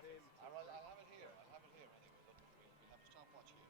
I'll have it here. I'll have it here anyway. Look, we'll have a stopwatch here.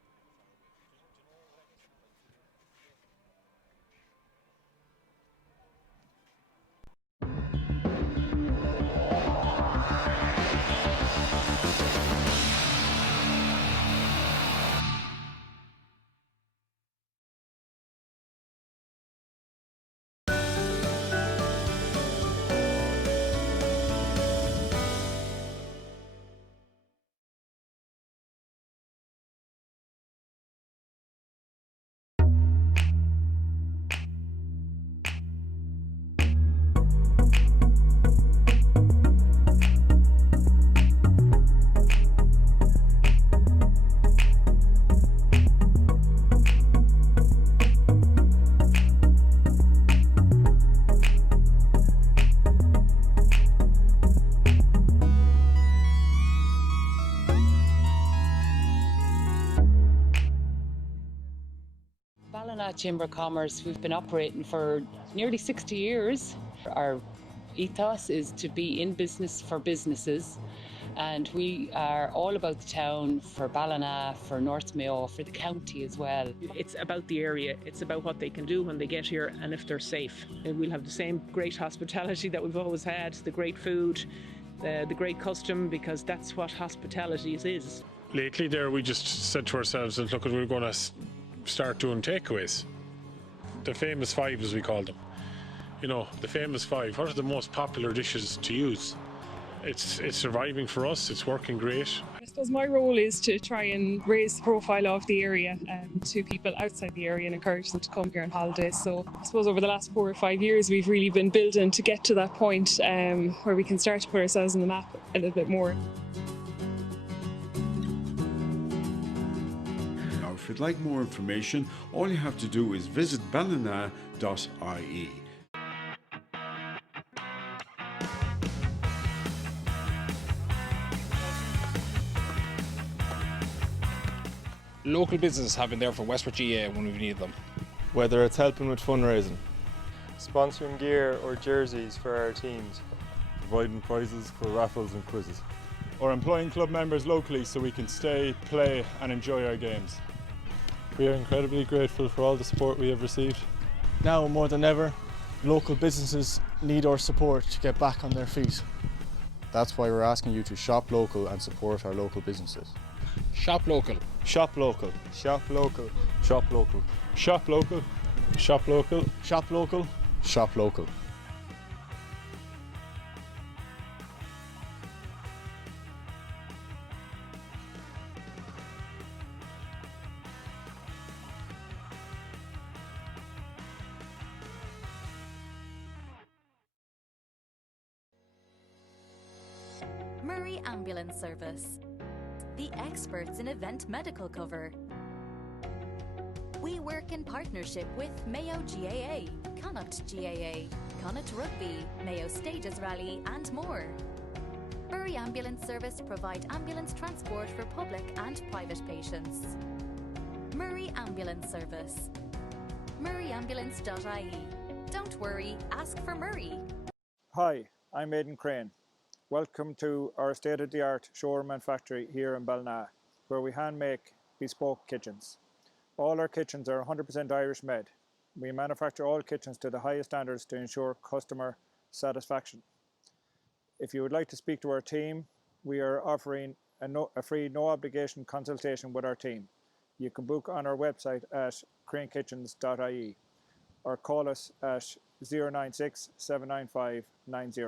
Ballina Chamber of Commerce, we've been operating for nearly 60 years. Our ethos is to be in business for businesses, and we are all about the town for Ballina, for North Mayo, for the county as well. It's about the area, it's about what they can do when they get here and if they're safe. And we'll have the same great hospitality that we've always had, the great food, the great custom, because that's what hospitality is. Lately there we just said to ourselves that look, we're going to start doing takeaways. The famous five, as we call them. You know, the famous five. What are the most popular dishes to use? It's surviving for us, it's working great. I suppose my role is to try and raise the profile of the area to people outside the area and encourage them to come here on holidays. So I suppose over the last 4 or 5 years we've really been building to get to that point where we can start to put ourselves on the map a little bit more. Now, if you'd like more information, all you have to do is visit ballina.ie. Local businesses have been there for Westport GAA when we've needed them. Whether it's helping with fundraising, sponsoring gear or jerseys for our teams, providing prizes for raffles and quizzes, or employing club members locally so we can stay, play and enjoy our games. We are incredibly grateful for all the support we have received. Now more than ever, local businesses need our support to get back on their feet. That's why we're asking you to shop local and support our local businesses. Shop local. Shop local. Shop local. Shop local. Shop local. Shop local. Shop local. Shop local. Murray Ambulance Service, the experts in event medical cover. We work in partnership with Mayo GAA, Connacht GAA, Connacht Rugby, Mayo Stages Rally and more. Murray Ambulance Service provide ambulance transport for public and private patients. Murray Ambulance Service. murrayambulance.ie. Don't worry, ask for Murray. Hi, I'm Aidan Crane. Welcome to our state-of-the-art showroom and factory here in Ballina, where we hand make bespoke kitchens. All our kitchens are 100% Irish made. We manufacture all kitchens to the highest standards to ensure customer satisfaction. If you would like to speak to our team, we are offering a free no obligation consultation with our team. You can book on our website at cranekitchens.ie or call us at 096 795 90.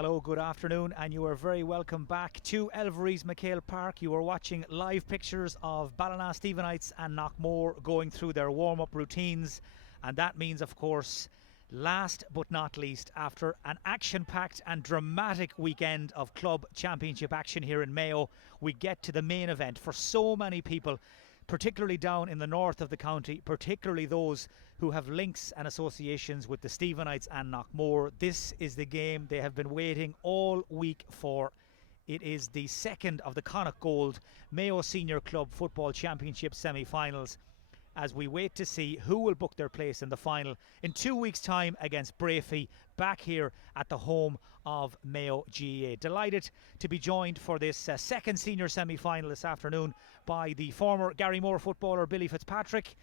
Hello, good afternoon, and you are very welcome back to Elverys MacHale Park. You are watching live pictures of Ballina, Stephenites and Knockmore going through their warm-up routines, and that means, of course, last but not least, after an action-packed and dramatic weekend of club championship action here in Mayo, we get to the main event for so many people, particularly down in the north of the county, particularly those who have links and associations with the Stephenites and Knockmore. This is the game they have been waiting all week for. It is the second of the Connacht Gold Mayo Senior Club Football Championship semi-finals, as we wait to see who will book their place in the final in 2 weeks' time against Brafey, back here at the home of Mayo GAA. Delighted to be joined for this second senior semi-final this afternoon by the former Garrymore footballer Billy Fitzpatrick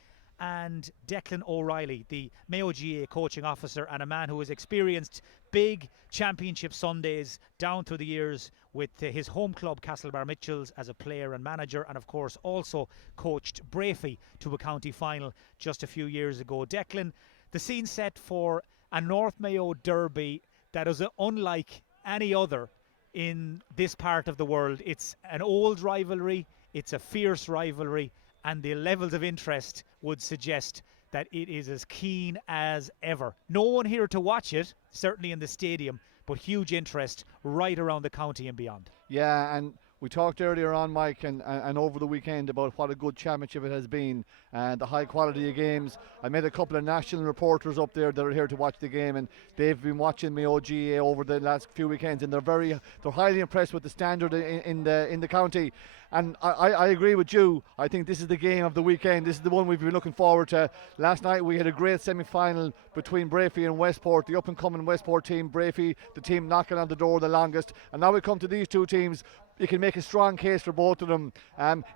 and Declan O'Reilly, the Mayo GAA coaching officer and a man who has experienced big championship Sundays down through the years with his home club Castlebar Mitchells as a player and manager, and of course also coached Brafey to a county final just a few years ago. Declan, the scene set for a North Mayo derby that is unlike any other in this part of the world. It's an old rivalry, it's a fierce rivalry, and the levels of interest would suggest that it is as keen as ever. No one here to watch it, certainly in the stadium, but huge interest right around the county and beyond. Yeah, and we talked earlier on, Mike, and over the weekend about what a good championship it has been and the high quality of games. I met a couple of national reporters up there that are here to watch the game, and they've been watching Mayo GAA over the last few weekends, and they're highly impressed with the standard in the county. And I agree with you. I think this is the game of the weekend. This is the one we've been looking forward to. Last night we had a great semi-final between Brafey and Westport, the up-and-coming Westport team. Brafey, the team knocking on the door the longest. And now we come to these two teams. You can make a strong case for both of them.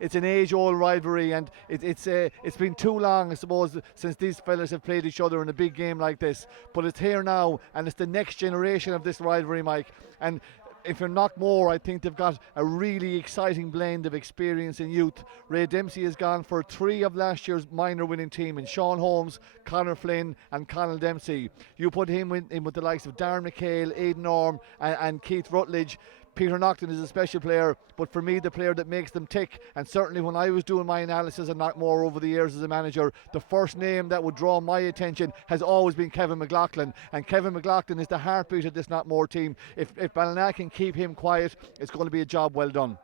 It's an age-old rivalry, and it's been too long, I suppose, since these fellas have played each other in a big game like this. But it's here now, and it's the next generation of this rivalry, Mike. And if you're Knockmore, I think they've got a really exciting blend of experience and youth. Ray Dempsey has gone for 3 of last year's minor winning team in Sean Holmes, Conor Flynn and Conal Dempsey. You put him in with the likes of Darren Mchale, Aidan Orm and Keith Rutledge. Peter Naughton is a special player, but for me the player that makes them tick, and certainly when I was doing my analysis of Knockmore over the years as a manager, the first name that would draw my attention has always been Kevin McLaughlin, and Kevin McLaughlin is the heartbeat of this Knockmore team. If Ballina can keep him quiet, it's going to be a job well done.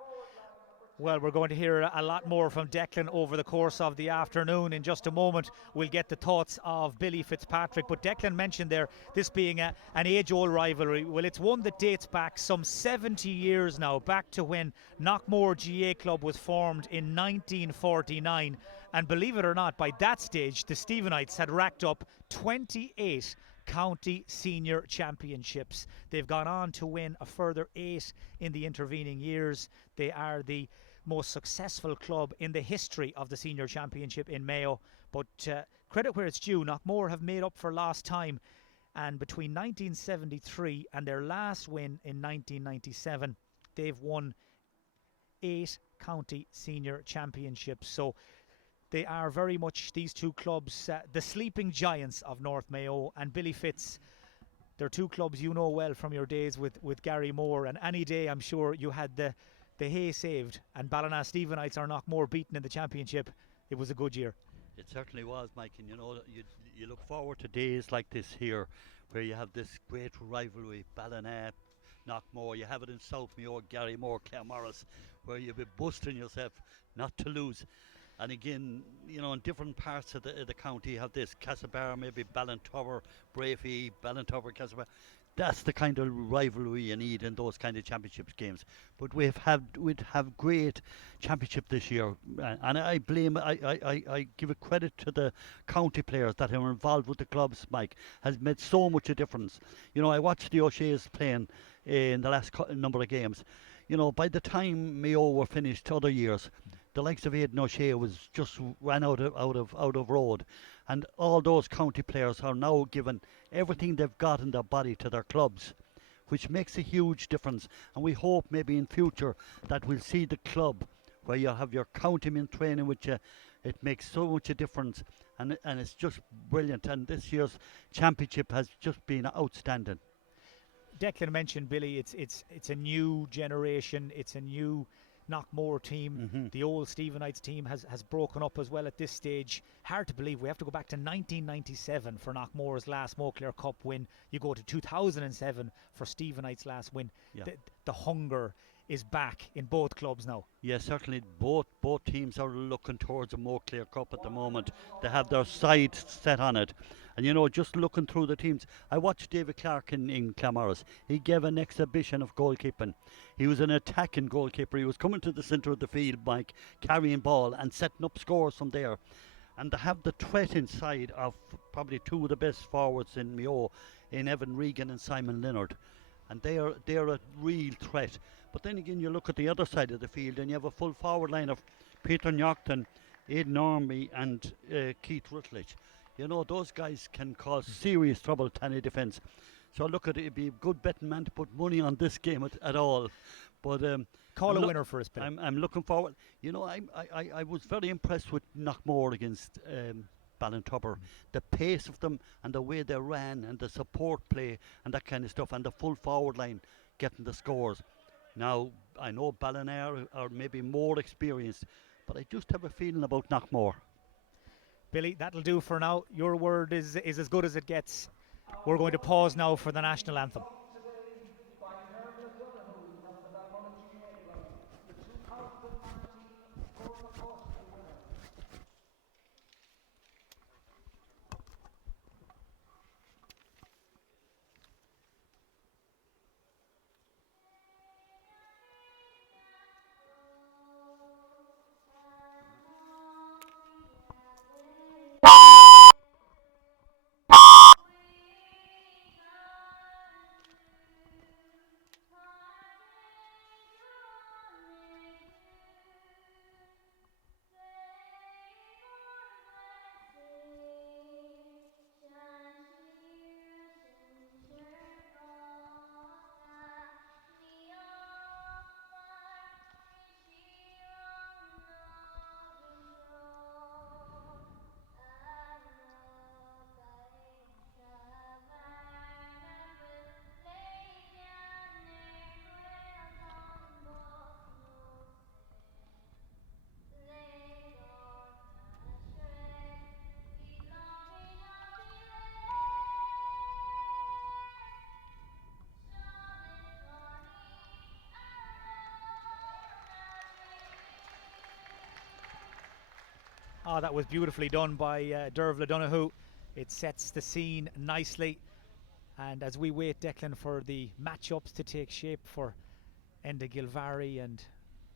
Well, we're going to hear a lot more from Declan over the course of the afternoon. In just a moment, we'll get the thoughts of Billy Fitzpatrick. But Declan mentioned there, this being an age-old rivalry. Well, it's one that dates back some 70 years now, back to when Knockmore GAA Club was formed in 1949. And believe it or not, by that stage, the Stephenites had racked up 28 county senior championships. They've gone on to win a further 8 in the intervening years. They are the most successful club in the history of the senior championship in Mayo, but credit where it's due, Knockmore have made up for lost time, and between 1973 and their last win in 1997 they've won 8 county senior championships. So they are very much, these two clubs, the sleeping giants of North Mayo. And Billy Fitz, they're two clubs you know well from your days with Garrymore, and any day I'm sure you had the hay saved and Ballina Stephenites are Knockmore beaten in the championship. It was a good year. It certainly was, Mike, and you know, you look forward to days like this here where you have this great rivalry, Ballina, Knockmore. You have it in South Mayo, Garrymore, Claremorris, where you'll be busting yourself not to lose. And again, you know, in different parts of the county you have this, Castlebar, maybe Ballintower, Brafey, Ballintower, Castlebar. That's the kind of rivalry you need in those kind of championship games. But we'd have great championship this year, and I give a credit to the county players that are involved with the clubs. Mike has made so much a difference. You know, I watched the O'Shea's playing in the last number of games. You know, by the time Mayo were finished other years, the likes of Aidan O'Shea was just ran out of road, and all those county players are now given everything they've got in their body to their clubs, which makes a huge difference. And we hope maybe in future that we'll see the club where you have your countymen training with you. It makes so much a difference, and it's just brilliant. And this year's championship has just been outstanding. Declan mentioned, Billy, it's a new generation, it's a new Knockmore team. The old Stephenites team has broken up as well at this stage. Hard to believe we have to go back to 1997 for Knockmore's last Moclair Cup win. You go to 2007 for Stephenites' last win. Yeah. The hunger is back in both clubs now. Yeah, certainly both teams are looking towards a Moclair Cup at the moment. They have their sights set on it. And you know, just looking through the teams, I watched David Clark in Claremorris. He gave an exhibition of goalkeeping. He was an attacking goalkeeper. He was coming to the centre of the field, Mike, carrying ball and setting up scores from there. And to have the threat inside of probably two of the best forwards in Mayo, in Evan Regan and Simon Leonard. And they're a real threat. But then again, you look at the other side of the field and you have a full forward line of Peter Knockton, Aidan Orm and Keith Rutledge. You know, those guys can cause serious trouble to any defence. So look at it, it'd be a good betting man to put money on this game at all. But call a winner for us, Billy. I'm looking forward. You know, I was very impressed with Knockmore against Ballintubber. The pace of them and the way they ran and the support play and that kind of stuff and the full forward line getting the scores. Now, I know Ballina are maybe more experienced, but I just have a feeling about Knockmore. Billy, that'll do for now. Your word is as good as it gets. We're going to pause now for the national anthem. Oh, that was beautifully done by Derval O'Donoghue. It sets the scene nicely. And as we wait, Declan, for the matchups to take shape for Enda Gilvary and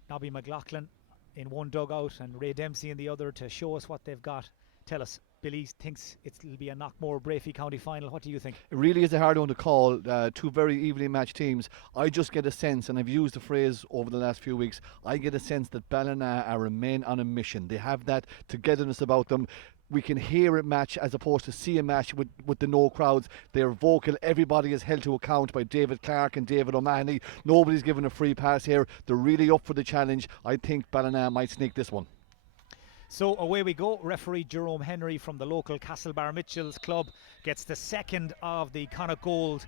Nobby McLaughlin in one dugout and Ray Dempsey in the other to show us what they've got. Tell us, Billy thinks it'll be a Knockmore Brafey County final. What do you think? It really is a hard one to call. Two very evenly matched teams. I just get a sense, and I've used the phrase over the last few weeks, I get a sense that Ballina are a men on a mission. They have that togetherness about them. We can hear a match as opposed to see a match with the no crowds. They're vocal. Everybody is held to account by David Clark and David O'Mahony. Nobody's given a free pass here. They're really up for the challenge. I think Ballina might sneak this one. So away we go. Referee Jerome Henry from the local Castlebar Mitchells club gets the second of the Connacht Gold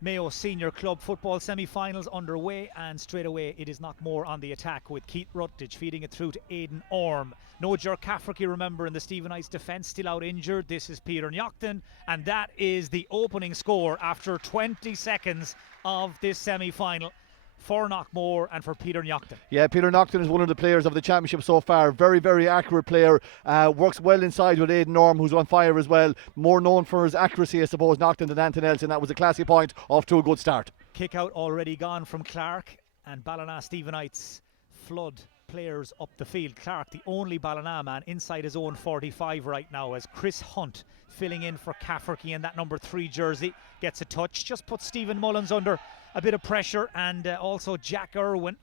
Mayo Senior Club football semi-finals underway, and straight away it is Knockmore on the attack with Keith Rutledge feeding it through to Aidan Orm. No Jerk Cafferty, remember, in the Stephenites defence, still out injured. This is Peter Knockton, and that is the opening score after 20 seconds of this semi-final for Knockmore and for Peter Knockton. Yeah, Peter Knockton is one of the players of the championship so far. Very, very accurate player. Works well inside with Aidan Orm, who's on fire as well. More known for his accuracy, I suppose, Knockton than anything else, and that was a classy point. Off to a good start. Kick out already gone from Clark, and Ballina Stephenites flood players up the field. Clark, the only Ballina man inside his own 45 right now, as Chris Hunt filling in for Cafferty in that number 3 jersey gets a touch. Just puts Stephen Mullins under a bit of pressure, and also Jack Irwin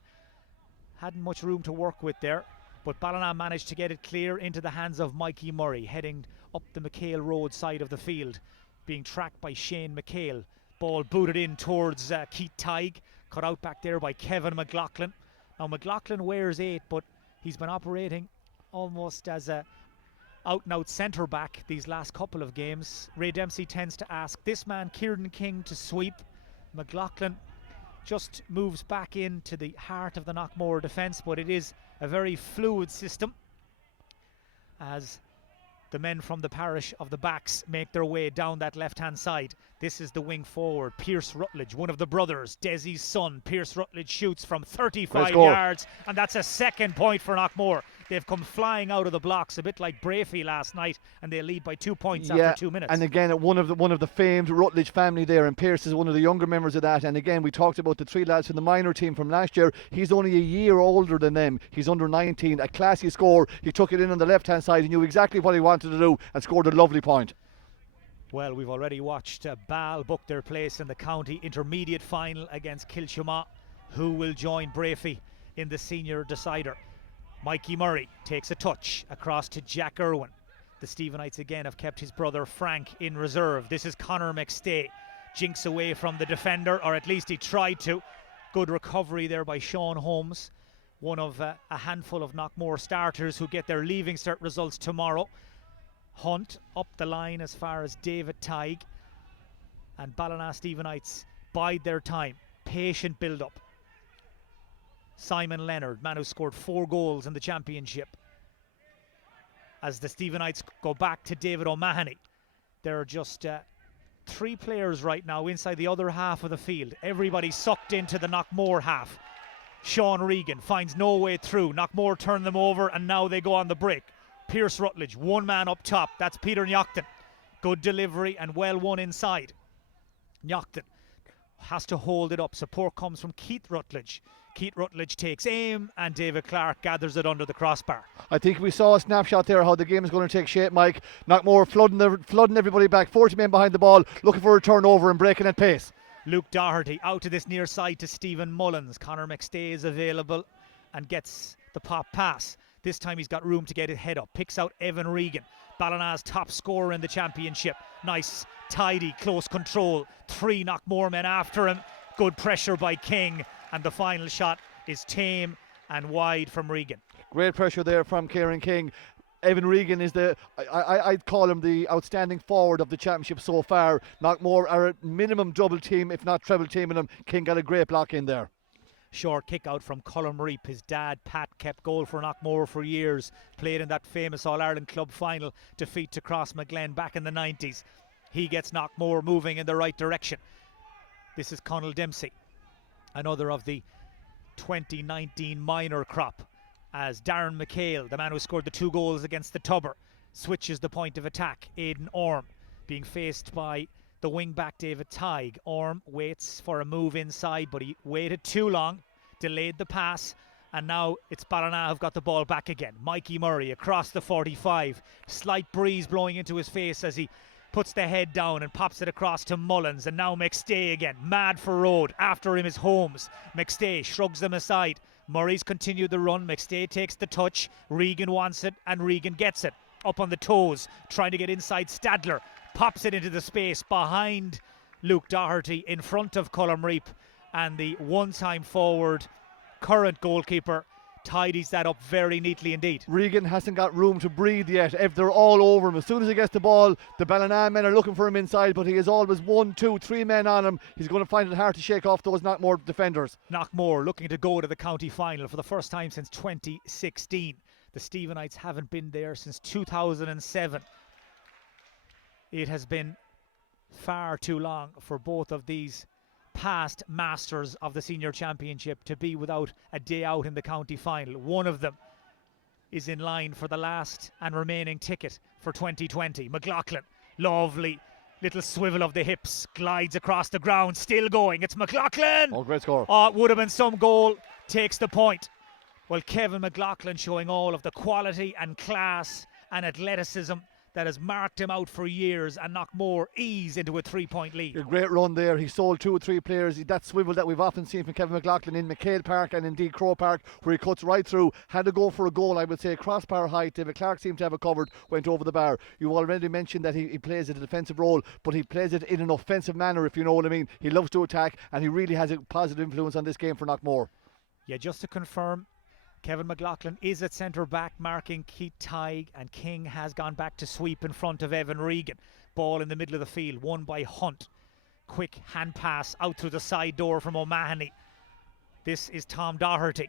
hadn't much room to work with there, but Ballina managed to get it clear into the hands of Mikey Murray, heading up the McHale Road side of the field, being tracked by Shane McHale. Ball booted in towards Keith Tighe, cut out back there by Kevin McLaughlin. Now McLaughlin wears 8, but he's been operating almost as a out-and-out centre back these last couple of games. Ray Dempsey tends to ask this man Kieran King to sweep. McLaughlin just moves back into the heart of the Knockmore defence, but it is a very fluid system as the men from the parish of the Backs make their way down that left-hand side. This is the wing forward, Pierce Rutledge, one of the brothers, Desi's son. Pierce Rutledge shoots from 35 yards, and that's a second point for Knockmore. They've come flying out of the blocks, a bit like Brafey last night, and they lead by 2 points after 2 minutes. And again, one of the famed Rutledge family there, and Pierce is one of the younger members of that. And again, we talked about the 3 lads from the minor team from last year. He's only a year older than them. He's under 19, a classy score. He took it in on the left-hand side. He knew exactly what he wanted to do and scored a lovely point. Well, we've already watched Ball book their place in the county intermediate final against Kilchuma, who will join Brafey in the senior decider. Mikey Murray takes a touch across to Jack Irwin. The Stephenites again have kept his brother Frank in reserve. This is Conor McStay. Jinks away from the defender, or at least he tried to. Good recovery there by Sean Holmes, one of a handful of Knockmore starters who get their leaving cert results tomorrow. Hunt up the line as far as David Tighe, and Ballina Stephenites bide their time. Patient build-up. Simon Leonard, man who scored 4 goals in the championship. As the Stephenites go back to David O'Mahony, there are just 3 players right now inside the other half of the field. Everybody sucked into the Knockmore half. Sean Regan finds no way through. Knockmore turn them over, and now they go on the break. Pierce Rutledge, one man up top. That's Peter Knockton. Good delivery and well won inside. Knockton has to hold it up. Support comes from Keith Rutledge. Keith Rutledge takes aim, and David Clark gathers it under the crossbar. I think we saw a snapshot there how the game is going to take shape, Mike. Knockmore flooding everybody back, 40 men behind the ball, looking for a turnover and breaking at pace. Luke Doherty out to this near side to Stephen Mullins. Conor McStay is available and gets the pop pass. This time he's got room to get it head up. Picks out Evan Regan, Ballina's top scorer in the championship. Nice, tidy, close control. 3 Knockmore men after him. Good pressure by King. And the final shot is tame and wide from Regan. Great pressure there from Kieran King. Evan Regan is I'd call him the outstanding forward of the championship so far. Knockmore are a minimum double team, if not treble teaming him. King got a great block in there. Short kick out from Colm Reap. His dad, Pat, kept goal for Knockmore for years. Played in that famous All-Ireland club final defeat to Crossmaglen back in the 90s. He gets Knockmore moving in the right direction. This is Conal Dempsey, another of the 2019 minor crop, as Darren Mchale, the man who scored the 2 goals against the Tubber, switches the point of attack. Aidan Orm being faced by the wing-back David Tighe. Orm waits for a move inside, but he waited too long, delayed the pass, and now it's Ballina who've got the ball back again. Mikey Murray across the 45. Slight breeze blowing into his face as he puts the head down and pops it across to Mullins, and now McStay again, mad for road. After him is Holmes. McStay shrugs them aside. Murray's continued the run. McStay takes the touch. Regan wants it, and Regan gets it. Up on the toes, trying to get inside Stadler. Pops it into the space behind Luke Doherty, in front of Colm Reap, and the one-time forward, current goalkeeper, tidies that up very neatly indeed. Regan hasn't got room to breathe yet. If they're all over him, as soon as he gets the ball, the Ballina men are looking for him inside, but he has always 1, 2, 3 men on him. He's going to find it hard to shake off those Knockmore defenders. Knockmore looking to go to the county final for the first time since 2016. The Stephenites haven't been there since 2007. It has been far too long for both of these past masters of the senior championship to be without a day out in the county final. One of them is in line for the last and remaining ticket for 2020. McLaughlin, lovely little swivel of the hips, glides across the ground, still going. It's McLaughlin! Oh, great score. Oh, it would have been some goal. Takes the point. Well, Kevin McLaughlin showing all of the quality and class and athleticism that has marked him out for years, and Knockmore ease into a 3-point lead. A great run there. He sold 2 or 3 players. That swivel that we've often seen from Kevin McLaughlin in McHale Park and indeed Crow Park, where he cuts right through, had to go for a goal, I would say, crossbar height. David Clark seemed to have it covered, went over the bar. You already mentioned that he plays a defensive role, but he plays it in an offensive manner, if you know what I mean. He loves to attack, and he really has a positive influence on this game for Knockmore. Yeah, just to confirm, Kevin McLaughlin is at centre-back marking Keith Tighe, and King has gone back to sweep in front of Evan Regan. Ball in the middle of the field, won by Hunt. quick hand pass out through the side door from O'Mahony. This is Tom Doherty.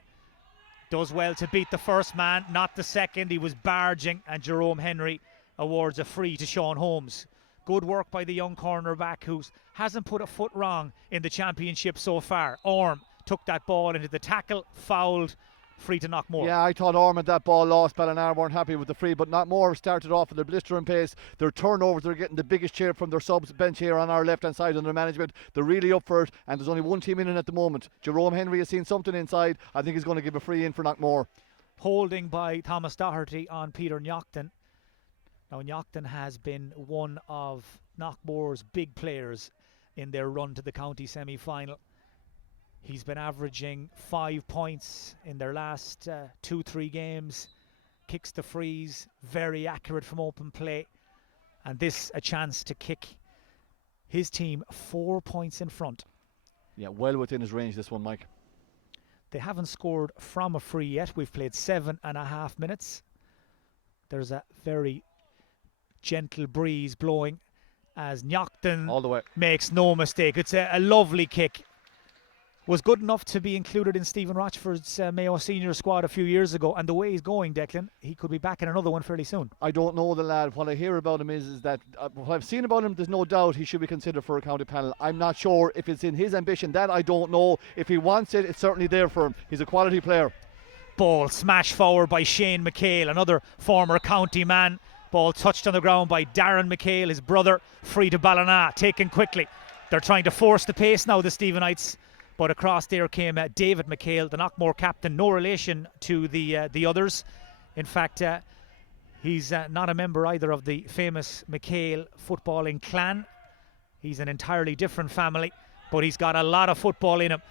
Does well to beat the first man, not the second. He was barging, and Jerome Henry awards a free to Sean Holmes. Good work by the young cornerback who hasn't put a foot wrong in the championship so far. Orm took that ball into the tackle, fouled, free to Knockmore. Yeah, I thought Orm had that ball lost. Ballina weren't happy with the free, but Knockmore started off at a blistering pace. Their turnovers, they're getting the biggest cheer from their subs bench here on our left-hand side under management. They're really up for it, and there's only one team in it at the moment. Jerome Henry has seen something inside. I think he's going to give a free in for Knockmore. Holding by Thomas Doherty on Peter Naughton. Now, Naughton has been one of Knockmore's big players in their run to the county semi-final. He's been averaging 5 points in their last 2-3 games. Kicks the frees, very accurate from open play. And this a chance to kick his team 4 points in front. Yeah, well within his range, this one, Mike. They haven't scored from a free yet. We've played 7.5 minutes. There's a very gentle breeze blowing as Naughton all the way makes no mistake. It's a lovely kick. Was good enough to be included in Stephen Rochford's Mayo senior squad a few years ago, and the way he's going, Declan, he could be back in another one fairly soon. I don't know the lad. What I hear about him is that what I've seen about him, there's no doubt he should be considered for a county panel. I'm not sure if it's in his ambition. That I don't know. If he wants it, it's certainly there for him. He's a quality player. Ball smashed forward by Shane McHale, another former county man. Ball touched on the ground by Darren Mchale, his brother. Free to Ballina, taken quickly. They're trying to force the pace now, the Stephenites. But across there came David McHale, the Knockmore captain, no relation to the others. In fact, he's not a member either of the famous McHale footballing clan. He's an entirely different family, but he's got a lot of football in him.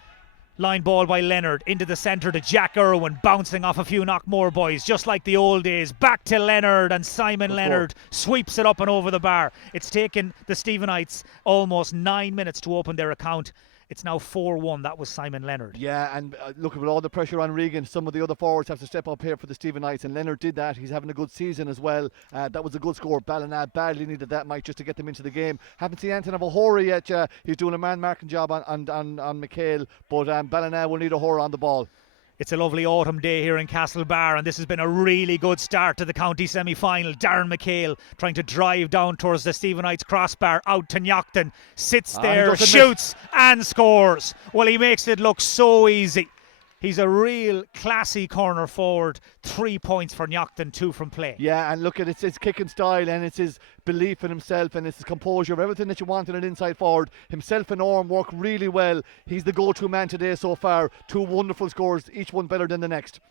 Line ball by Leonard, into the centre to Jack Irwin, bouncing off a few Knockmore boys, just like the old days. Back to Leonard, and Simon Leonard sweeps it up and over the bar. It's taken the Stephenites almost 9 minutes to open their account. It's now 4-1. That was Simon Leonard. Yeah, and look, with all the pressure on Regan, some of the other forwards have to step up here for the Stephenites, and Leonard did that. He's having a good season as well. That was a good score. Ballina badly needed that, Mike, just to get them into the game. Haven't seen Anton of a horror yet. He's doing a man-marking job on McHale, but Ballina will need a horror on the ball. It's a lovely autumn day here in Castlebar, and this has been a really good start to the county semi-final. Darren McHale trying to drive down towards the Stephenites crossbar, out to Naughton, sits there, shoots and scores. Well, he makes it look so easy. He's a real classy corner forward. 3 points for Naughton, 2 from play. Yeah, and look at it's his kicking style, and it's his belief in himself, and it's his composure, everything that you want in an inside forward. Himself and Orm work really well. He's the go-to man today so far. 2 wonderful scores, each one better than the next.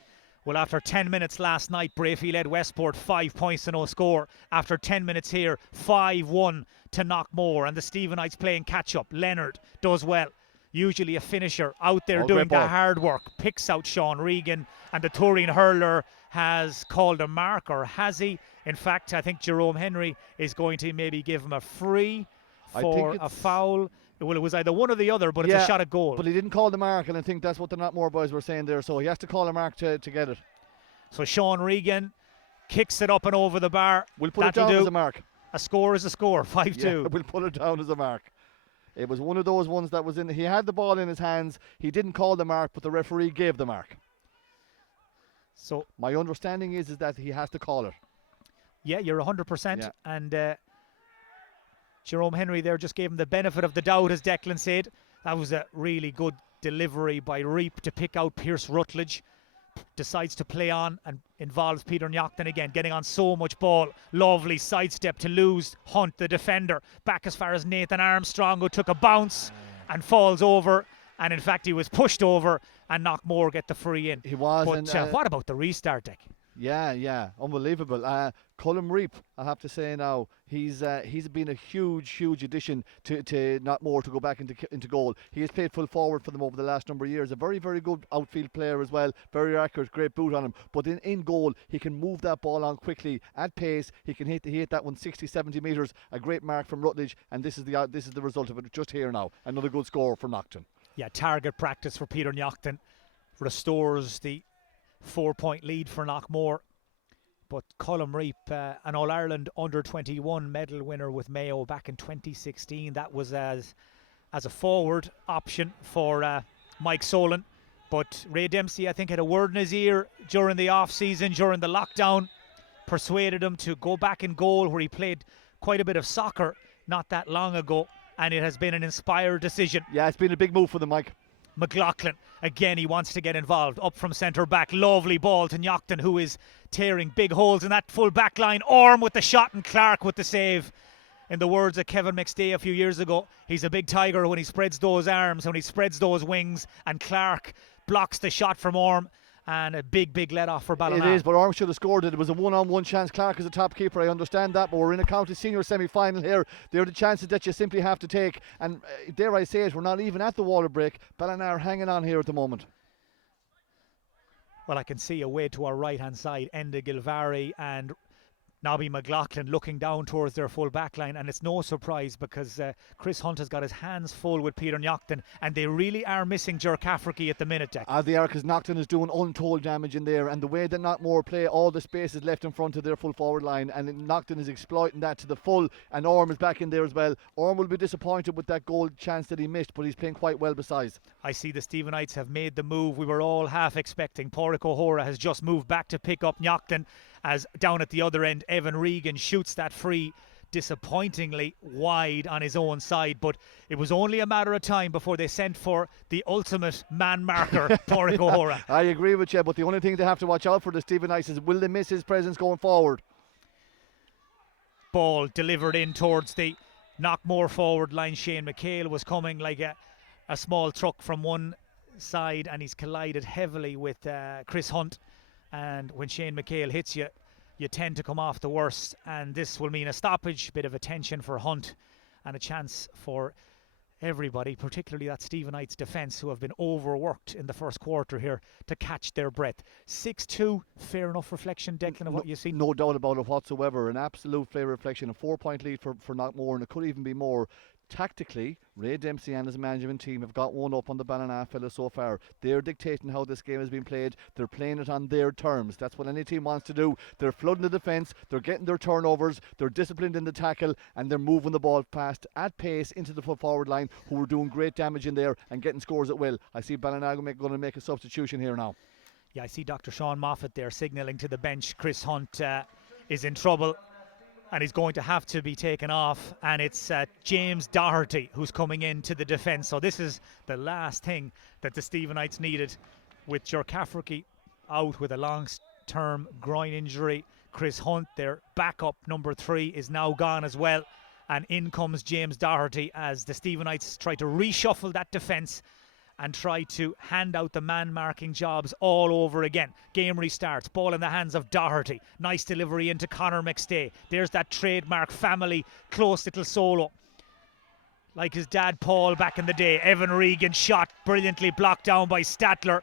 Well, after 10 minutes last night, Brafey led Westport 5 points to no score. After 10 minutes here, 5-1 to Knockmore, and the Stephenites playing catch-up. Leonard does well. Usually a finisher out there doing the hard work. Picks out Sean Regan, and the Turin hurler has called a mark, or has he? In fact, I think Jerome Henry is going to maybe give him a free for a foul. Well, it was either one or the other, but it's a shot at goal. But he didn't call the mark, and I think that's what the Knockmore boys were saying there. So he has to call a mark to get it. So Sean Regan kicks it up and over the bar. We'll put it down as a mark. A score is a score, 5-2. Yeah, we'll put it down as a mark. It was one of those ones that was in. He had the ball in his hands. He didn't call the mark, but the referee gave the mark. So my understanding is that he has to call it. Yeah, you're 100%. And Jerome Henry there just gave him the benefit of the doubt, as Declan said. That was a really good delivery by Reap to pick out Pierce Rutledge. Decides to play on and involves Peter Naughton again, getting on so much ball. Lovely sidestep to lose Hunt, the defender. Back as far as Nathan Armstrong, who took a bounce and falls over. And in fact, he was pushed over, and Knockmore get the free in. He was. But what about the restart, Deck? Yeah, unbelievable. Colm Reap, I have to say now, he's been a huge addition to Knockmore to go back into goal. He has played full forward for them over the last number of years. A very, very good outfield player as well. Very accurate, great boot on him. But in goal, he can move that ball on quickly at pace. He can hit that one 60-70 metres. A great mark from Rutledge, and this is the result of it just here now. Another good score from Naughton. Yeah, target practice for Peter Naughton restores the 4-point lead for Knockmore. But Colm Reap, an All-Ireland under-21 medal winner with Mayo back in 2016. That was as as a forward option for Mike Solon. But Ray Dempsey, I think, had a word in his ear during the off-season, during the lockdown, persuaded him to go back in goal, where he played quite a bit of soccer not that long ago, and it has been an inspired decision. Yeah, it's been a big move for them, Mike. McLaughlin, again, he wants to get involved. Up from centre back, lovely ball to Knockton, who is tearing big holes in that full back line. Orm with the shot and Clark with the save. In the words of Kevin McStay a few years ago, he's a big tiger when he spreads those arms, when he spreads those wings, and Clark blocks the shot from Orm. And a big let off for Ballina. It is, but Orm should have scored it. It was a one-on-one chance. Clark is a top keeper, I understand that, but we're in a county senior semi-final here. They're the chances that you simply have to take. And dare I say it, we're not even at the water break. Ballina are hanging on here at the moment. Well, I can see away to our right-hand side, Enda Gilvari and Nobby McLaughlin looking down towards their full back line, and it's no surprise because Chris Hunt has got his hands full with Peter Knockton, and they really are missing Ger Cafferty at the minute, Deck. They are, because Knockton is doing untold damage in there, and the way that Knockmore play, all the space is left in front of their full forward line, and Knockton is exploiting that to the full, and Orm is back in there as well. Orm will be disappointed with that goal chance that he missed, but he's playing quite well besides. I see the Stephenites have made the move we were all half expecting. Pádraig O'Hora has just moved back to pick up Knockton, as down at the other end, Evan Regan shoots that free disappointingly wide on his own side, but it was only a matter of time before they sent for the ultimate man marker, Pádraig O'Hora. I agree with you, but the only thing they have to watch out for the Stephenites is, will they miss his presence going forward? Ball delivered in towards the Knockmore forward line. Shane McHale was coming like a small truck from one side, and he's collided heavily with Chris Hunt. And when Shane McHale hits you, you tend to come off the worst, and this will mean a stoppage, bit of attention for Hunt, and a chance for everybody, particularly that Stephenites defence, who have been overworked in the first quarter here, to catch their breath. 6-2, fair enough reflection, Declan, of what you've seen? No doubt about it whatsoever. An absolute fair reflection. A 4-point lead for Knockmore, and it could even be more. Tactically, Ray Dempsey and his management team have got one up on the Ballina fellas so far. They're dictating how this game has been played. They're playing it on their terms. That's what any team wants to do. They're flooding the defence, they're getting their turnovers, they're disciplined in the tackle, and they're moving the ball fast at pace into the full forward line, who are doing great damage in there and getting scores at will. I see Ballina going to make a substitution here now. Yeah, I see Dr. Sean Moffat there signalling to the bench. Chris Hunt is in trouble, and he's going to have to be taken off, and it's James Doherty who's coming into the defence. So this is the last thing that the Stephenites needed, with Ger Cafferty out with a long-term groin injury. Chris Hunt, their backup number 3, is now gone as well, and in comes James Doherty as the Stephenites try to reshuffle that defence and try to hand out the man-marking jobs all over again. Game restarts, ball in the hands of Doherty. Nice delivery into Conor McStay. There's that trademark family close little solo, like his dad Paul back in the day. Evan Regan shot brilliantly, blocked down by Statler.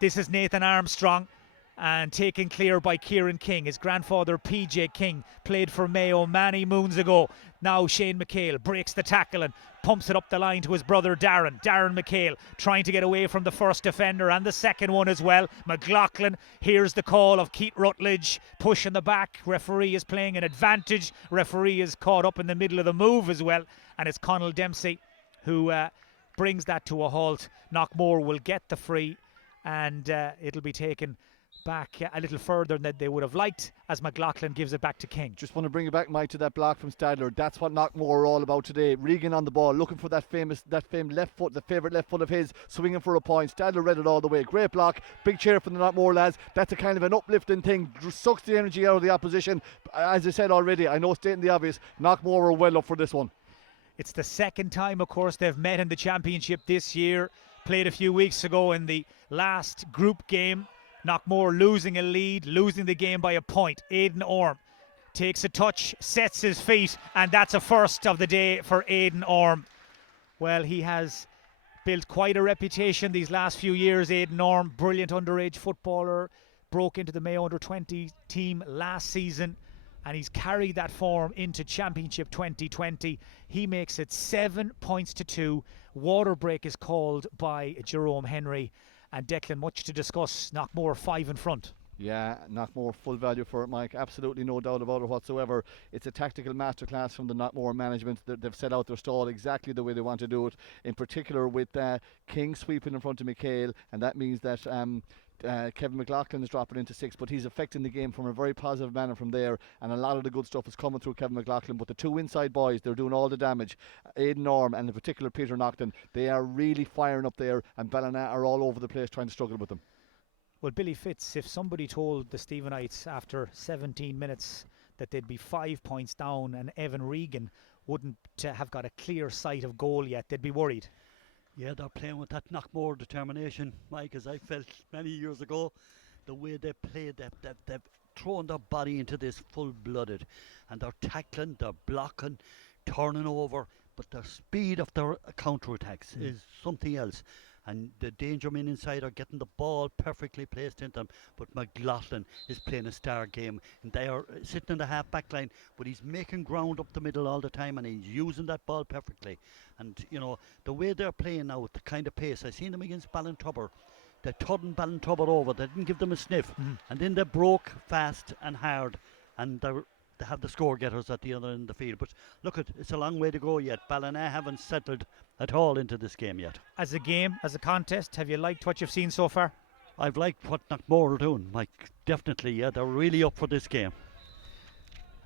This is Nathan Armstrong, and taken clear by Kieran King. His grandfather PJ King played for Mayo many moons ago. Now Shane McHale breaks the tackle and pumps it up the line to his brother Darren Mchale, trying to get away from the first defender and the second one as well. McLaughlin hears the call of Keith Rutledge, pushing the back. Referee is playing an advantage. Referee is caught up in the middle of the move as well, and it's Conall Dempsey who brings that to a halt. Knockmore will get the free, and it'll be taken back a little further than they would have liked, as McLaughlin gives it back to King. Just want to bring it back, Mike, to that block from Stadler. That's what Knockmore are all about today. Regan on the ball, looking for that famous left foot, the favourite left foot of his, swinging for a point. Stadler read it all the way. Great block, big cheer from the Knockmore lads. That's a kind of an uplifting thing, sucks the energy out of the opposition. As I said already, I know stating the obvious, Knockmore are well up for this one. It's the second time, of course, they've met in the championship this year. Played a few weeks ago in the last group game. Knockmore losing a lead, losing the game by a point. Aidan Orm takes a touch, sets his feet, and that's a first of the day for Aidan Orm. Well, he has built quite a reputation these last few years, Aidan Orm. Brilliant underage footballer, broke into the Mayo under-20 team last season, and he's carried that form into Championship 2020. He makes it 7 points to 2. Water break is called by Jerome Henry. And Declan, much to discuss. Knockmore 5 in front. Yeah, Knockmore full value for it, Mike. Absolutely no doubt about it whatsoever. It's a tactical masterclass from the Knockmore management. They've set out their stall exactly the way they want to do it. In particular with King sweeping in front of McHale, and that means that Kevin McLaughlin is dropping into 6, but he's affecting the game from a very positive manner from there, and a lot of the good stuff is coming through Kevin McLaughlin. But the two inside boys, they're doing all the damage. Aidan Orm and in particular Peter Naughton, they are really firing up there, and Ballina are all over the place trying to struggle with them. Well, Billy Fitz, if somebody told the Stephenites after 17 minutes that they'd be 5 points down and Evan Regan wouldn't have got a clear sight of goal yet, they'd be worried. Yeah, they're playing with that Knockmore determination, Mike, as I felt many years ago. The way they played, they've thrown their body into this full-blooded, and they're tackling, they're blocking, turning over, but the speed of their counter-attacks is something else. And the danger men inside are getting the ball perfectly placed into them, but McLaughlin is playing a star game, and they are sitting in the half-back line, but he's making ground up the middle all the time, and he's using that ball perfectly. And you know, the way they're playing now with the kind of pace, I seen them against Ballintubber. They turned Ballintubber over, they didn't give them a sniff, and then they broke fast and hard, and they have the score getters at the other end of the field. But look, it's a long way to go yet. Ballina haven't settled at all into this game yet. As a game, as a contest, have you liked what you've seen so far? I've liked what Knockmore are doing, Mike. Definitely, yeah, they're really up for this game.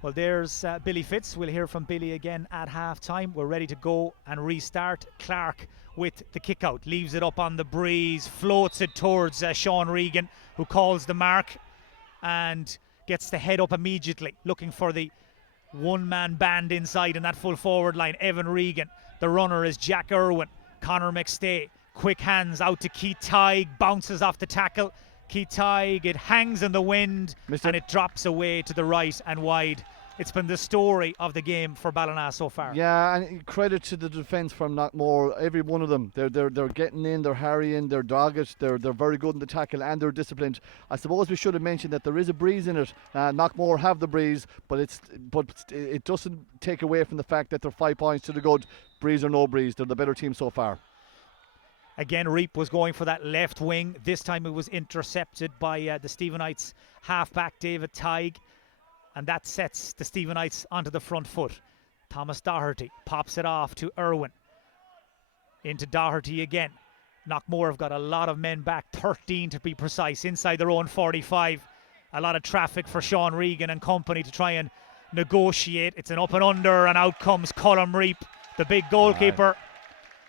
Well, there's Billy Fitz. We'll hear from Billy again at half-time. We're ready to go and restart. Clark with the kick-out, leaves it up on the breeze, floats it towards Sean Regan, who calls the mark and gets the head up immediately, looking for the one-man band inside in that full forward line. Evan Regan. The runner is Jack Irwin. Conor McStay. Quick hands out to Keith Tighe. Bounces off the tackle. Keith Tighe, it hangs in the wind and it drops away to the right and wide. It's been the story of the game for Ballina so far. Yeah, and credit to the defence from Knockmore. Every one of them, they're getting in, they're harrying, they're dogged, they're very good in the tackle, and they're disciplined. I suppose we should have mentioned that there is a breeze in it. Knockmore have the breeze, but it doesn't take away from the fact that they're 5 points to the good. Breeze or no breeze, they're the better team so far. Again, Reap was going for that left wing. This time it was intercepted by the Stephenites halfback David Tighe, and that sets the Stephenites onto the front foot. Thomas Doherty pops it off to Irwin. Into Doherty again. Knockmore have got a lot of men back, 13 to be precise, inside their own 45. A lot of traffic for Sean Regan and company to try and negotiate. It's an up and under, and out comes Colm Reap, the big goalkeeper.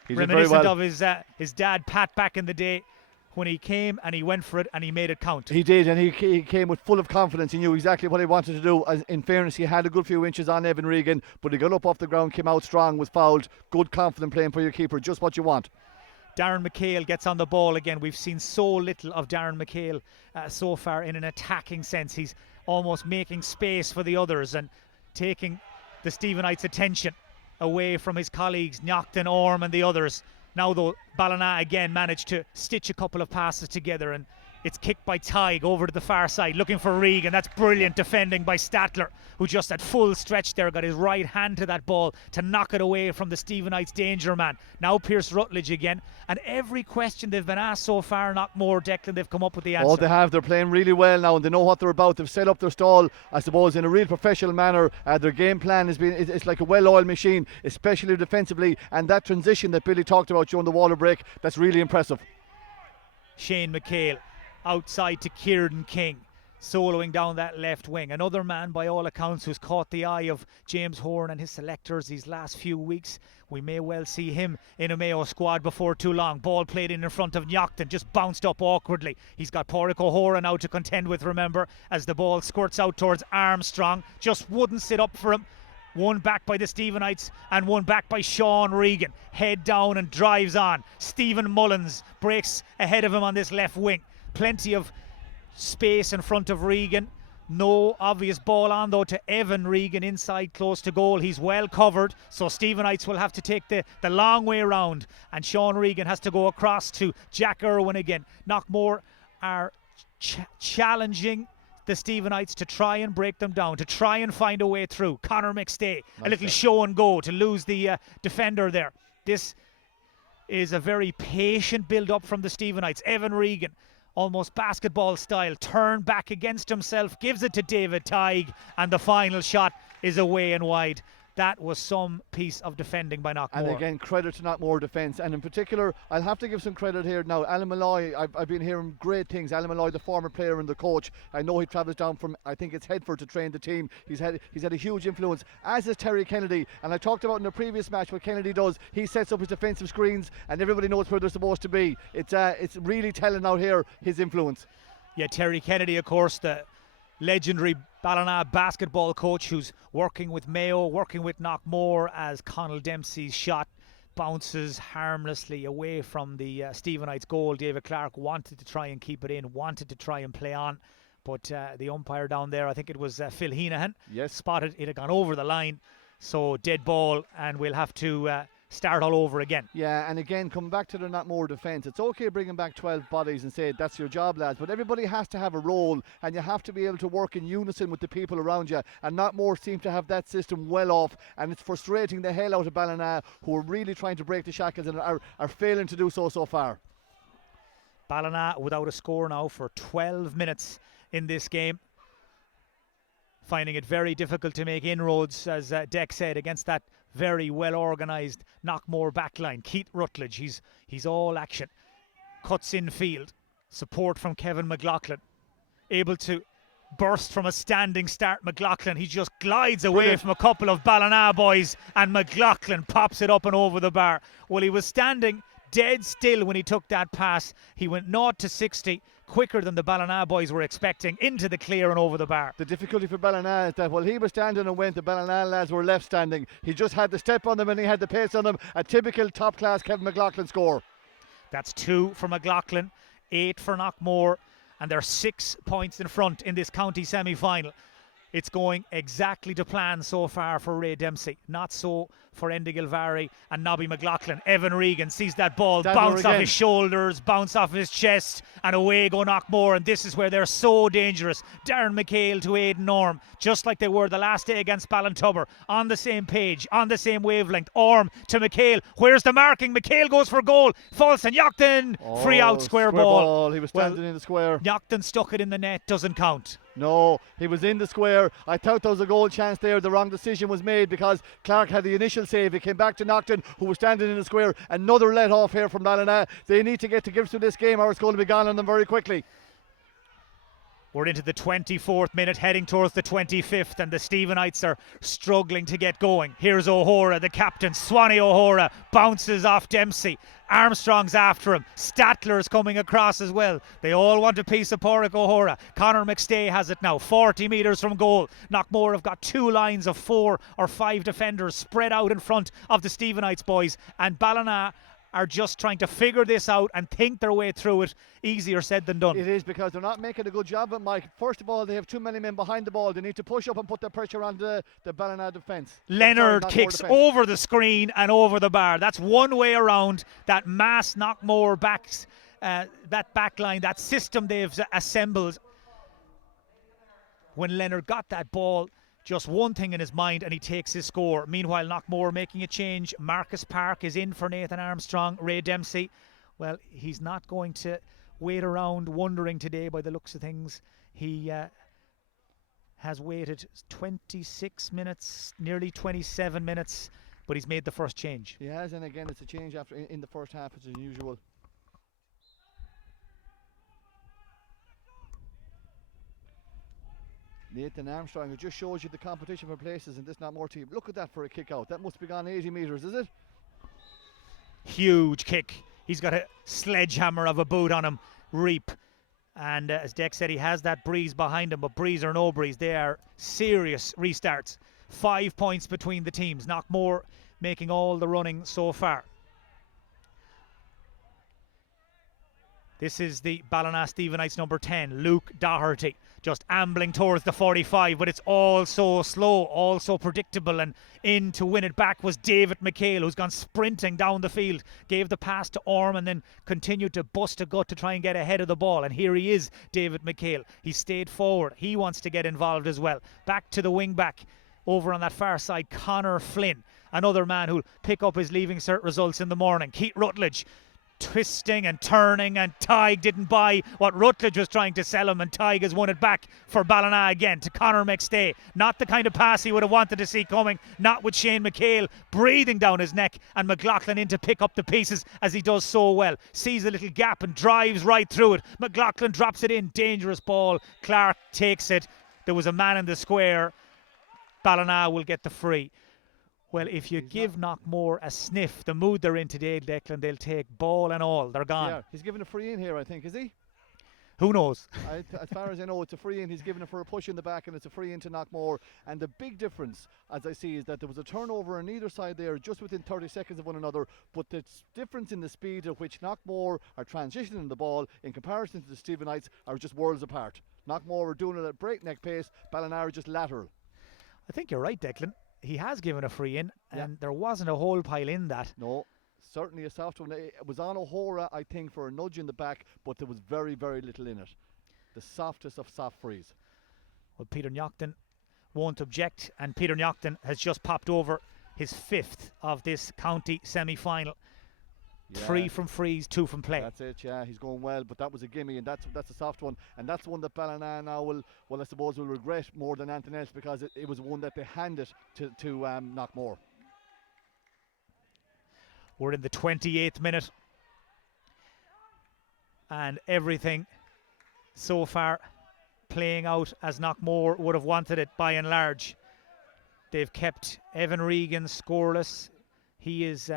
Reminiscent of his dad Pat back in the day, when he came and he went for it and he made it count. He did, and he came with full of confidence. He knew exactly what he wanted to do. In fairness, he had a good few inches on Evan Regan, but he got up off the ground, came out strong, was fouled. Good, confident playing for your keeper, just what you want. Darren Mchale gets on the ball again. We've seen so little of Darren Mchale so far in an attacking sense. He's almost making space for the others and taking the Stephenites' attention away from his colleagues, Naughton, Orm and the others. Now though, Ballina again managed to stitch a couple of passes together, and it's kicked by Tighe over to the far side, looking for Regan. That's brilliant defending by Statler, who just at full stretch there got his right hand to that ball to knock it away from the Stephenites' danger man. Now Pierce Rutledge again, and every question they've been asked so far, Knockmore, Declan, they've come up with the answer. Oh, they have. They're playing really well now, and they know what they're about. They've set up their stall, I suppose, in a real professional manner. Their game plan has been, it's like a well-oiled machine, especially defensively, and that transition that Billy talked about during the water break, that's really impressive. Shane McHale outside to Kieran King, soloing down that left wing. Another man, by all accounts, who's caught the eye of James Horan and his selectors these last few weeks. We may well see him in a Mayo squad before too long. Ball played in front of Naughton, just bounced up awkwardly. He's got Pádraig O'Hora now to contend with, remember, as the ball squirts out towards Armstrong. Just wouldn't sit up for him. One back by the Stephenites and one back by Sean Regan. Head down and drives on. Stephen Mullins breaks ahead of him on this left wing. Plenty of space in front of Regan. No obvious ball on though to Evan Regan inside close to goal. He's well covered, so Stephenites will have to take the long way around, and Sean Regan has to go across to Jack Irwin again. Knockmore are challenging the Stephenites to try and break them down, to try and find a way through. Conor McStay, a little show and go to lose the defender there. This is a very patient build up from the Stephenites. Evan Regan almost basketball style, turned back against himself, gives it to David Tighe, and the final shot is away and wide. That was some piece of defending by Knockmore. And again, credit to Knockmore defence. And in particular, I'll have to give some credit here now. Alan Malloy, I've been hearing great things. Alan Malloy, the former player and the coach. I know he travels down from, I think it's Headford, to train the team. He's had a huge influence, as is Terry Kennedy. And I talked about in the previous match what Kennedy does. He sets up his defensive screens and everybody knows where they're supposed to be. It's really telling out here his influence. Yeah, Terry Kennedy, of course, the legendary Ballina basketball coach who's working with Mayo, working with Knockmore, as Conall Dempsey's shot bounces harmlessly away from the Stephenites goal. David Clark wanted to try and keep it in, wanted to try and play on, but the umpire down there, I think it was Phil Heenahan, spotted it had gone over the line, so dead ball, and we'll have to start all over again. Yeah, and again, coming back to the Knockmore defence, it's okay bringing back 12 bodies and say that's your job, lads, but everybody has to have a role and you have to be able to work in unison with the people around you, and Knockmore seem to have that system well off, and it's frustrating the hell out of Ballina, who are really trying to break the shackles and are failing to do so far. Ballina without a score now for 12 minutes in this game, finding it very difficult to make inroads, as Deck said, against that very well organised Knockmore backline. Keith Rutledge, he's all action. Cuts in field. Support from Kevin McLaughlin. Able to burst from a standing start. McLaughlin, he just glides away from a couple of Ballina boys, and McLaughlin pops it up and over the bar. Well, he was standing dead still when he took that pass. He went 0 to 60 quicker than the Ballina boys were expecting, into the clear and over the bar. The difficulty for Ballina is that while he was standing and went, the Ballina lads were left standing. He just had the step on them and he had the pace on them. A typical top class Kevin McLaughlin score. That's 2 for McLaughlin, 8 for Knockmore, and they're 6 points in front in this county semi-final. It's going exactly to plan so far for Ray Dempsey. Not so for Enda Gilvary and Nobby McLaughlin. Evan Regan sees that ball bounce off his shoulders, bounce off his chest, and away go Knockmore. And this is where they're so dangerous. Darren Mchale to Aidan Orm, just like they were the last day against Ballintubber. On the same page, on the same wavelength. Orm to Mchale. Where's the marking? Mchale goes for goal. False and Yachtton. Free out, square ball. He was standing in the square. Yachtton stuck it in the net. Doesn't count. No, he was in the square. I thought there was a goal chance there. The wrong decision was made because Clark had the initial save. It came back to Knockton, who was standing in the square. Another let off here from Ballina. They need to get to grips with this game, or it's going to be gone on them very quickly. We're into the 24th minute, heading towards the 25th, and the Stephenites are struggling to get going. Here's O'Hora, the captain. Swanee O'Hora bounces off Dempsey. Armstrong's after him. Statler's coming across as well. They all want a piece of Pádraig O'Hora. Conor McStay has it now, 40 metres from goal. Knockmore have got 2 lines of 4 or 5 defenders spread out in front of the Stephenites boys, and Ballina are just trying to figure this out and think their way through it. Easier said than done. It is, because they're not making a good job of it, Mike. First of all, they have too many men behind the ball. They need to push up and put the pressure on the Ballina defence. Leonard kicks over the screen and over the bar. That's one way around that mass Knockmore backs, that back line, that system they've assembled. When Leonard got that ball, just one thing in his mind, and he takes his score. Meanwhile, Knockmore making a change. Marcus Park is in for Nathan Armstrong. Ray Dempsey, well, he's not going to wait around wondering today by the looks of things. He has waited 26 minutes, nearly 27 minutes, but he's made the first change. He has, and again, it's a change after in the first half. It's unusual. Nathan Armstrong, it just shows you the competition for places in this Knockmore team. Look at that for a kick out. That must be gone 80 metres, is it? Huge kick. He's got a sledgehammer of a boot on him. Reap. And as Deck said, he has that breeze behind him, but breeze or no breeze, they are serious restarts. 5 points between the teams. Knockmore making all the running so far. This is the Ballina Stephenites number 10, Luke Doherty, just ambling towards the 45, but it's all so slow, all so predictable, and in to win it back was David Mchale, who's gone sprinting down the field, gave the pass to Orm and then continued to bust a gut to try and get ahead of the ball, and here he is, David Mchale. He stayed forward, he wants to get involved as well. Back to the wing back, over on that far side, Conor Flynn, another man who'll pick up his Leaving Cert results in the morning. Keith Rutledge twisting and turning, and Tig didn't buy what Rutledge was trying to sell him, and Tig has won it back for Ballina again to Conor McStay. Not the kind of pass he would have wanted to see coming, not with Shane McHale breathing down his neck and McLaughlin in to pick up the pieces as he does so well. Sees a little gap and drives right through it. McLaughlin drops it in, dangerous ball. Clark takes it. There was a man in the square. Ballina will get the free. Well, if you give Knockmore a sniff, the mood they're in today, Declan, they'll take ball and all. They're gone. Yeah, he's given a free in here, I think, is he? Who knows? As far as I know, it's a free in. He's given it for a push in the back, and it's a free in to Knockmore. And the big difference, as I see, is that there was a turnover on either side there, just within 30 seconds of one another. But the difference in the speed at which Knockmore are transitioning the ball in comparison to the Stephenites are just worlds apart. Knockmore are doing it at breakneck pace. Ballina are just lateral. I think you're right, Declan. He has given a free in, and there wasn't a whole pile in that. No, certainly a soft one. It was on O'Hora, I think, for a nudge in the back, but there was very, very little in it. The softest of soft frees. Well, Peter Knockton won't object, and Peter Knockton has just popped over his 5th of this county semi-final. Yeah. 3 from frees, 2 from play. That's it, yeah, he's going well, but that was a gimme, and that's a soft one, and that's one that Ballina now will I suppose will regret more than anything else, because it was one that they handed to Knockmore. We're in the 28th minute, and everything so far playing out as Knockmore would have wanted it by and large. They've kept Evan Regan scoreless. He is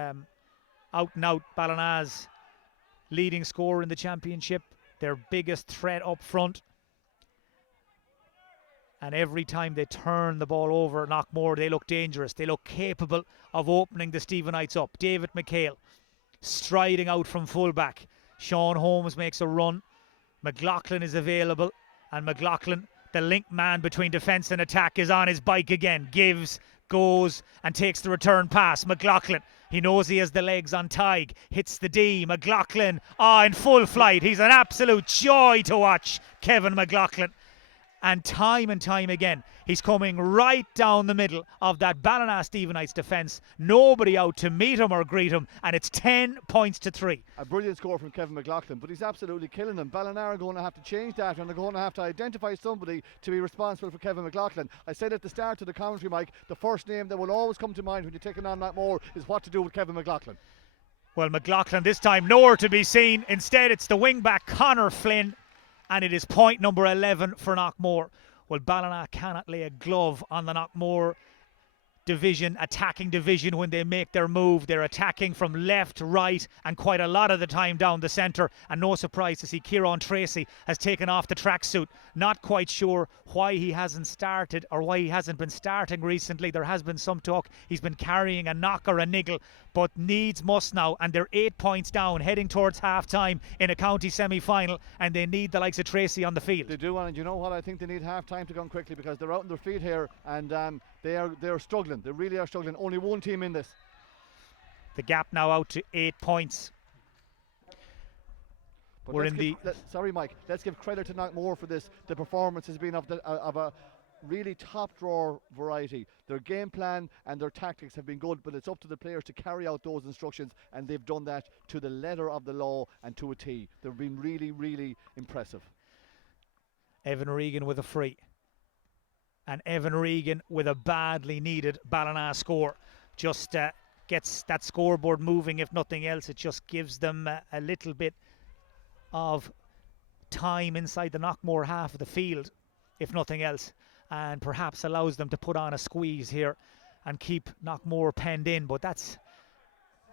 out and out Ballina's leading scorer in the championship, their biggest threat up front. And every time they turn the ball over, Knockmore, they look dangerous. They look capable of opening the Stephenites up. David McHale striding out from fullback. Sean Holmes makes a run. McLaughlin is available, and McLaughlin, the link man between defence and attack, is on his bike again. Gives, goes, and takes the return pass. McLaughlin, he knows he has the legs on Tig, hits the D. McLaughlin, in full flight. He's an absolute joy to watch, Kevin McLaughlin. And time again, he's coming right down the middle of that Ballina Stephenites defence. Nobody out to meet him or greet him, and it's 10 points to 3. A brilliant score from Kevin McLaughlin, but he's absolutely killing them. Ballina are going to have to change that, and they're going to have to identify somebody to be responsible for Kevin McLaughlin. I said at the start of the commentary, Mike, the first name that will always come to mind when you're taking on Knockmore is what to do with Kevin McLaughlin. Well, McLaughlin this time nowhere to be seen. Instead, it's the wing-back Conor Flynn, and it is point number 11 for Knockmore. Well, Ballina cannot lay a glove on the Knockmore attacking division when they make their move. They're attacking from left, right, and quite a lot of the time down the centre. And no surprise to see Kieran Tracy has taken off the tracksuit. Not quite sure why he hasn't started or why he hasn't been starting recently. There has been some talk he's been carrying a knock or a niggle, but needs must now. And they're 8 points down, heading towards half-time in a county semi-final, and they need the likes of Tracy on the field. They do, and you know what? I think they need half-time to come quickly, because they're out on their feet here, and they are struggling. They really are struggling. Only one team in this. The gap now out to 8 points. But We're in the... Sorry, Mike. Let's give credit to Knockmore for this. The performance has been of a really top-drawer variety. Their game plan and their tactics have been good, but it's up to the players to carry out those instructions, and they've done that to the letter of the law and to a T. They've been really, really impressive. Evan Regan with a free. And Evan Regan with a badly needed Ballina score. Just gets that scoreboard moving, if nothing else. It just gives them a little bit of time inside the Knockmore half of the field, if nothing else, and perhaps allows them to put on a squeeze here and keep Knockmore penned in. But that's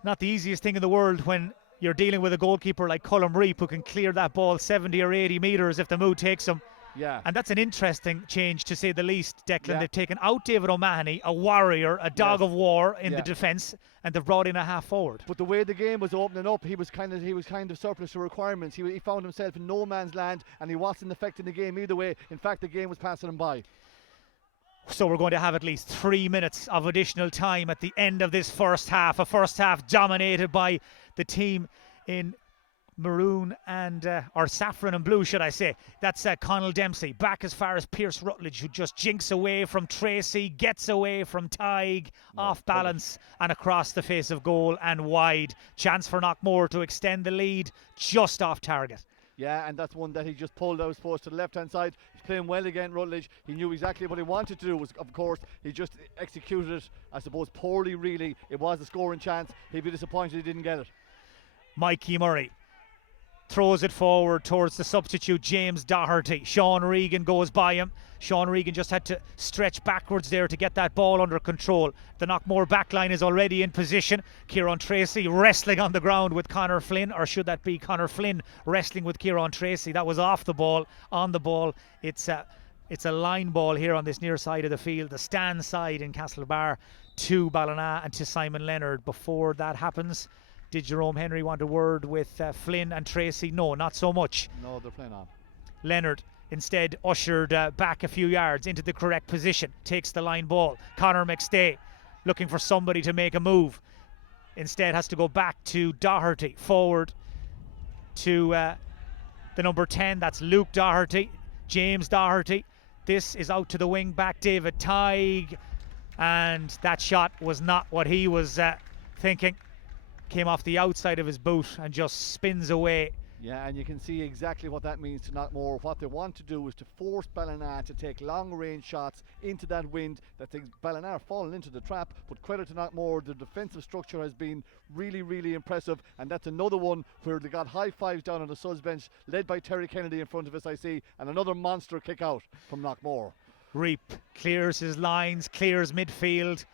not the easiest thing in the world when you're dealing with a goalkeeper like Colm Reap, who can clear that ball 70 or 80 metres if the mood takes him. Yeah. And that's an interesting change, to say the least, Declan. Yeah. They've taken out David O'Mahony, a warrior, a dog of war in the defence, and they've brought in a half forward. But the way the game was opening up, he was kind of surplus to requirements. He found himself in no man's land, and he wasn't affecting the game either way. In fact, the game was passing him by. So we're going to have at least 3 minutes of additional time at the end of this first half. A first half dominated by the team in maroon and or saffron and blue, should I say. That's Connell Dempsey back as far as Pierce Rutledge, who just jinks away from Tracy, gets away from Tig, off balance and across the face of goal and wide. Chance for Knockmore to extend the lead, just off target. Yeah, and that's one that he just pulled out, post to the left-hand side. He's playing well again, Rutledge. He knew exactly what he wanted to do. Was, of course, he just executed it, I suppose, poorly, really. It was a scoring chance. He'd be disappointed he didn't get it. Mikey Murray throws it forward towards the substitute, James Doherty. Sean Regan goes by him. Sean Regan just had to stretch backwards there to get that ball under control. The Knockmore backline is already in position. Kieran Tracy wrestling on the ground with Conor Flynn, or should that be Conor Flynn wrestling with Kieran Tracy? That was off the ball, on the ball. It's a line ball here on this near side of the field, the stand side in Castlebar, to Ballina and to Simon Leonard. Before that happens, did Jerome Henry want a word with Flynn and Tracy? No, not so much. No, they're playing on. Leonard instead ushered back a few yards into the correct position, takes the line ball. Conor McStay looking for somebody to make a move. Instead has to go back to Doherty, forward to the number 10, that's Luke Doherty, James Doherty. This is out to the wing back, David Tig, and that shot was not what he was thinking. Came off the outside of his boot and just spins away. Yeah, and you can see exactly what that means to Knockmore. What they want to do is to force Ballina to take long range shots into that wind. That things Ballina are falling into the trap, but credit to Knockmore, the defensive structure has been really, really impressive, and that's another one where they got high fives down on the subs bench, led by Terry Kennedy in front of us, I see, and another monster kick out from Knockmore. Reap clears his lines, clears midfield.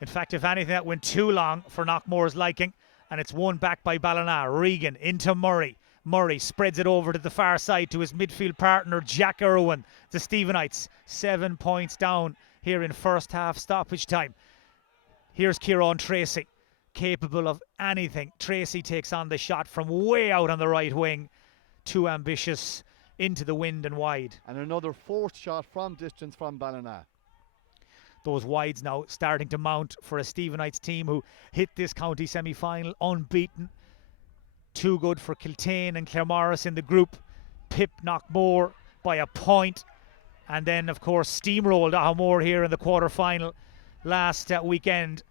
In fact, if anything, that went too long for Knockmore's liking, and it's won back by Ballina. Regan into Murray. Murray spreads it over to the far side to his midfield partner Jack Irwin. The Stephenites 7 points down here in first half stoppage time. Here's Kieran Tracy, capable of anything. Tracy takes on the shot from way out on the right wing. Too ambitious, into the wind and wide. And another forced shot from distance from Ballina. Those wides now starting to mount for a Stephenites team who hit this county semi-final unbeaten. Too good for Kiltane and Claremorris in the group. Pip Knockmore by a point. And then, of course, steamrolled Ahamore here in the quarter-final last weekend.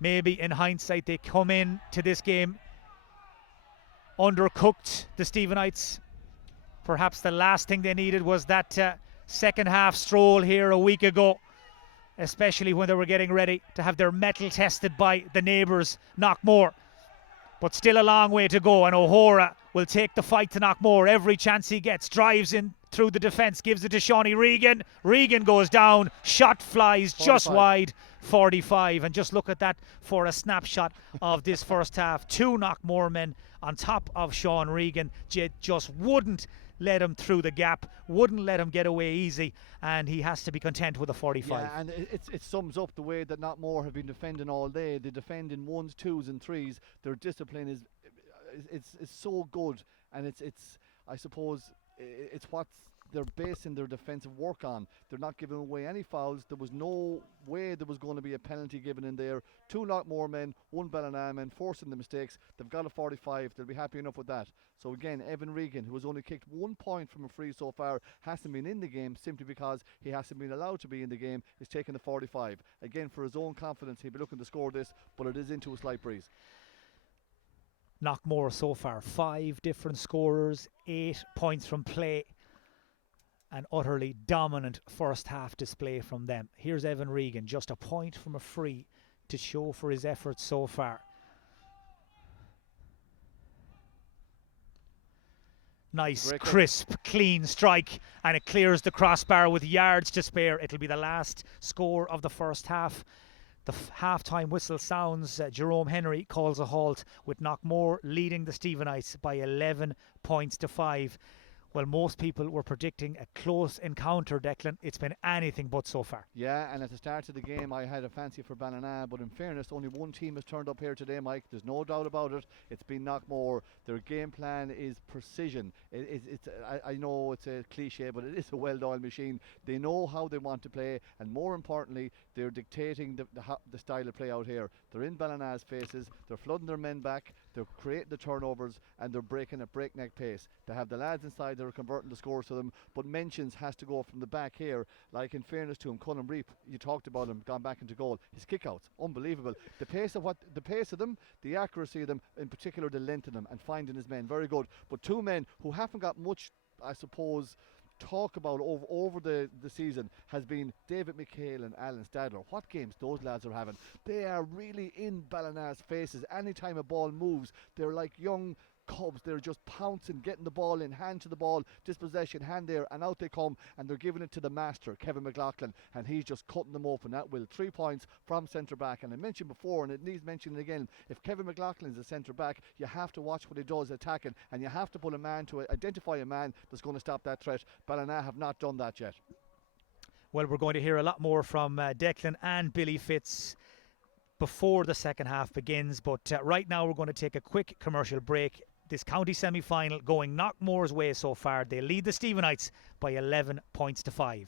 Maybe in hindsight they come in to this game undercooked, the Stephenites. Perhaps the last thing they needed was that second half stroll here a week ago, especially when they were getting ready to have their mettle tested by the neighbours, Knockmore. But still a long way to go, and O'Hora will take the fight to Knockmore every chance he gets. Drives in through the defence, gives it to Shawnee Regan. Regan goes down, shot flies 45. Just wide, 45. And just look at that for a snapshot of this first half. Two Knockmore men on top of Sean Regan. Just wouldn't let him through the gap, wouldn't let him get away easy, and he has to be content with a 45. Yeah, and it sums up the way that Knockmore have been defending all day. They defend in 1s, 2s and 3s. Their discipline is it's so good, and it's I suppose it's what they're basing their defensive work on. They're not giving away any fouls. There was no way there was going to be a penalty given in there. Two Knockmore men, one Ballina men forcing the mistakes. They've got a 45. They'll be happy enough with that. So again, Evan Regan, who has only kicked 1 point from a free so far, hasn't been in the game simply because he hasn't been allowed to be in the game, is taking the 45. Again, for his own confidence, he'll be looking to score this, but it is into a slight breeze. Knockmore so far, 5 different scorers, 8 points from play. An utterly dominant first half display from them. Here's Evan Regan, just a point from a free to show for his efforts so far. Nice, crisp, clean strike, and it clears the crossbar with yards to spare. It'll be the last score of the first half. The half-time whistle sounds. Jerome Henry calls a halt, with Knockmore leading the Stephenites by 11 points to 5. Well, most people were predicting a close encounter, Declan. It's been anything but so far. Yeah, and at the start of the game, I had a fancy for Ballina, but in fairness, only one team has turned up here today, Mike. There's no doubt about it. It's been Knockmore. Their game plan is precision. I know it's a cliche, but it is a well-oiled machine. They know how they want to play, and more importantly, they're dictating the style of play out here. They're in Ballina's faces. They're flooding their men back. they're creating the turnovers and they're breaking at breakneck pace. They have the lads inside that are converting the scores to them, but mentions has to go from the back here. Like, in fairness to him, Colin Reap, you talked about him, gone back into goal. His kickouts, unbelievable. The pace of them, the accuracy of them, in particular the length of them, and finding his men, very good. But two men who haven't got much, I suppose, talk about over the season has been David Mchale and Alan Stadler. What games those lads are having. They are really in Ballina's faces. Anytime a ball moves, they're like young cubs. They're just pouncing, getting the ball in, hand to the ball, dispossession, hand there, and out they come, and they're giving it to the master, Kevin McLaughlin, and he's just cutting them open at will. 3 points from centre back, and I mentioned before, and it needs mentioning again, if Kevin McLaughlin is a centre back, you have to watch what he does attacking, and you have to put a man to identify a man that's going to stop that threat. Ballina have not done that yet. Well, we're going to hear a lot more from Declan and Billy Fitz before the second half begins, but right now we're going to take a quick commercial break. This county semi-final going Knockmore's way so far. They lead the Stephenites by 11 points to 5.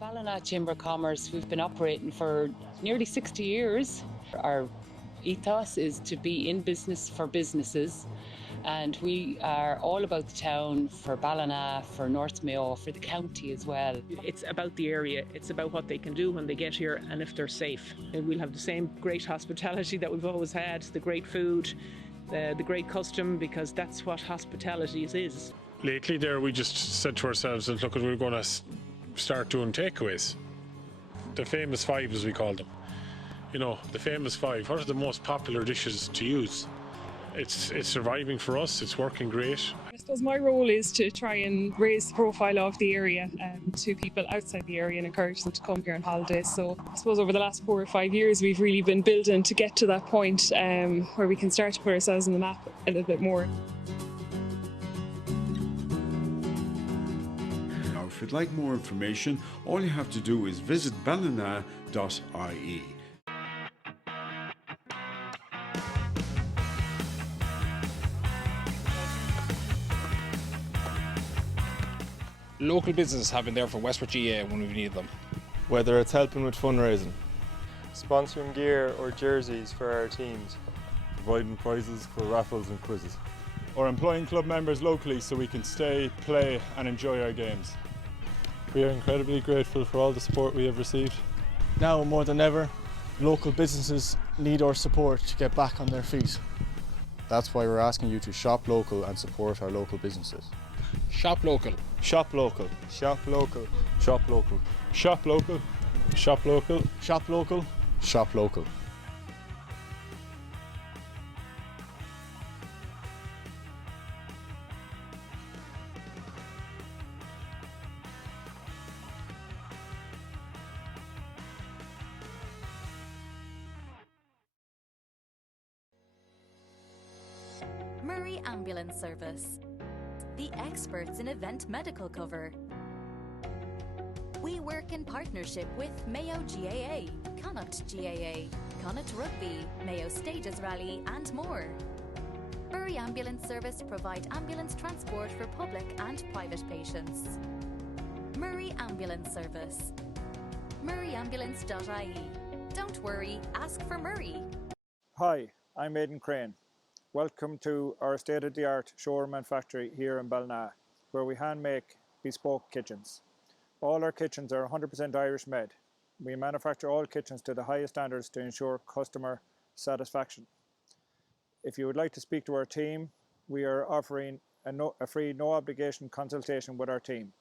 Ballina Chamber of Commerce, we've been operating for nearly 60 years. Our ethos is to be in business for businesses, and we are all about the town for Ballina, for North Mayo, for the county as well. It's about the area, it's about what they can do when they get here and if they're safe. And we'll have the same great hospitality that we've always had, the great food, the great custom, because that's what hospitality is. Lately there we just said to ourselves, look, we're going to start doing takeaways. The famous five, as we call them. You know, the famous five. What are the most popular dishes to use? It's surviving for us. It's working great. I suppose my role is to try and raise the profile of the area to people outside the area and encourage them to come here on holidays. So I suppose over the last 4 or 5 years we've really been building to get to that point where we can start to put ourselves on the map a little bit more. If you'd like more information, all you have to do is visit ballina.ie. Local businesses have been there for Westport GAA when we've needed them. Whether it's helping with fundraising, sponsoring gear or jerseys for our teams, providing prizes for raffles and quizzes, or employing club members locally so we can stay, play and enjoy our games. We are incredibly grateful for all the support we have received. Now more than ever, local businesses need our support to get back on their feet. That's why we're asking you to shop local and support our local businesses. Shop local. Shop local. Shop local. Shop local. Shop local. Shop local. Shop local. Shop local. Murray Ambulance Service, the experts in event medical cover. We work in partnership with Mayo GAA, Connacht GAA, Connacht Rugby, Mayo Stages Rally and more. Murray Ambulance Service provide ambulance transport for public and private patients. Murray Ambulance Service. murrayambulance.ie. Don't worry, ask for Murray. Hi, I'm Aidan Crane. Welcome to our state-of-the-art showroom and factory here in Ballina, where we hand-make bespoke kitchens. All our kitchens are 100% Irish made. We manufacture all kitchens to the highest standards to ensure customer satisfaction. If you would like to speak to our team, we are offering a free no obligation consultation with our team.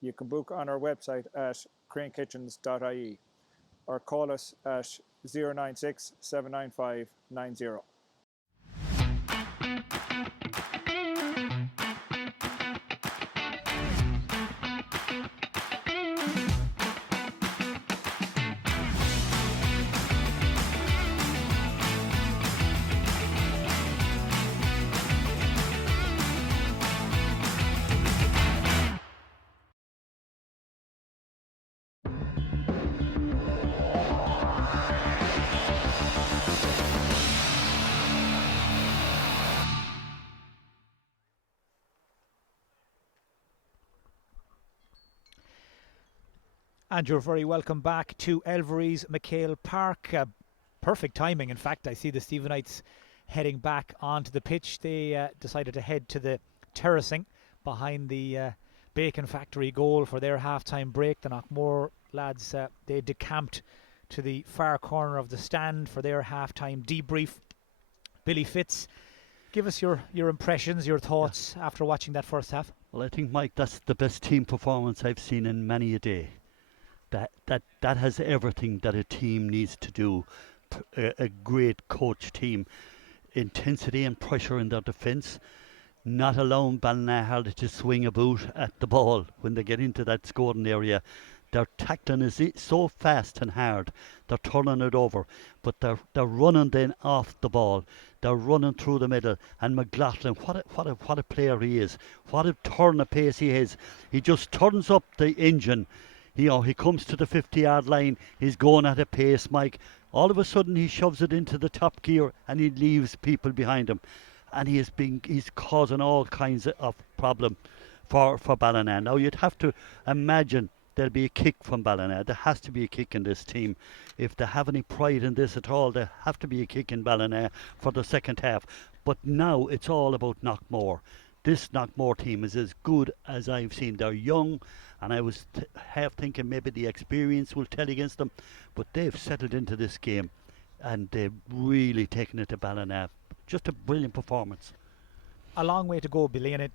You can book on our website at cranekitchens.ie or call us at 096 795 90. And you're very welcome back to Elverys MacHale Park. Perfect timing, in fact. I see the Stephenites heading back onto the pitch. They decided to head to the terracing behind the Bacon Factory goal for their half-time break. The Knockmore lads, they decamped to the far corner of the stand for their half-time debrief. Billy Fitz, give us your impressions, your thoughts after watching that first half. Well, I think, Mike, that's the best team performance I've seen in many a day. That has everything that a team needs to do. A great coach team. Intensity and pressure in their defence. Not allowing Ballina to swing a boot at the ball when they get into that scoring area. Their tackling is so fast and hard. They're turning it over. But they're running then off the ball. They're running through the middle. And McLaughlin, what a player he is. What a turn of pace he has. He just turns up the engine. He comes to the 50-yard line. He's going at a pace, Mike. All of a sudden, he shoves it into the top gear and he leaves people behind him. And he's causing all kinds of problem for Ballina. Now, you'd have to imagine there'll be a kick from Ballina. There has to be a kick in this team. If they have any pride in this at all, there have to be a kick in Ballina for the second half. But now it's all about Knockmore. This Knockmore team is as good as I've seen. They're young, and I was half thinking maybe the experience will tell against them, but they've settled into this game and they've really taken it to Ballina. Just a brilliant performance. A long way to go, Billy, and it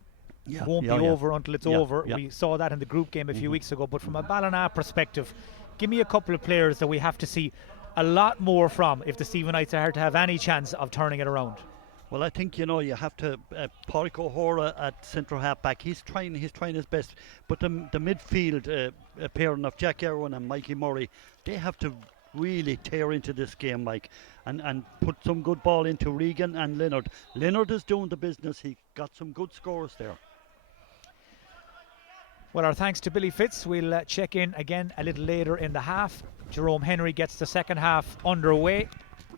won't be over until it's over. We saw that in the group game a few weeks ago, but from a Ballina perspective, give me a couple of players that we have to see a lot more from if the Stephenites are to have any chance of turning it around. Well, I think, you have to Pádraig O'Hora at centre half back. He's trying his best, but the midfield pairing of Jack Irwin and Mikey Murray, they have to really tear into this game, Mike, and put some good ball into Regan and Leonard. Leonard is doing the business. He got some good scores there. Well, our thanks to Billy Fitz. We'll check in again a little later in the half. Jerome Henry gets the second half underway.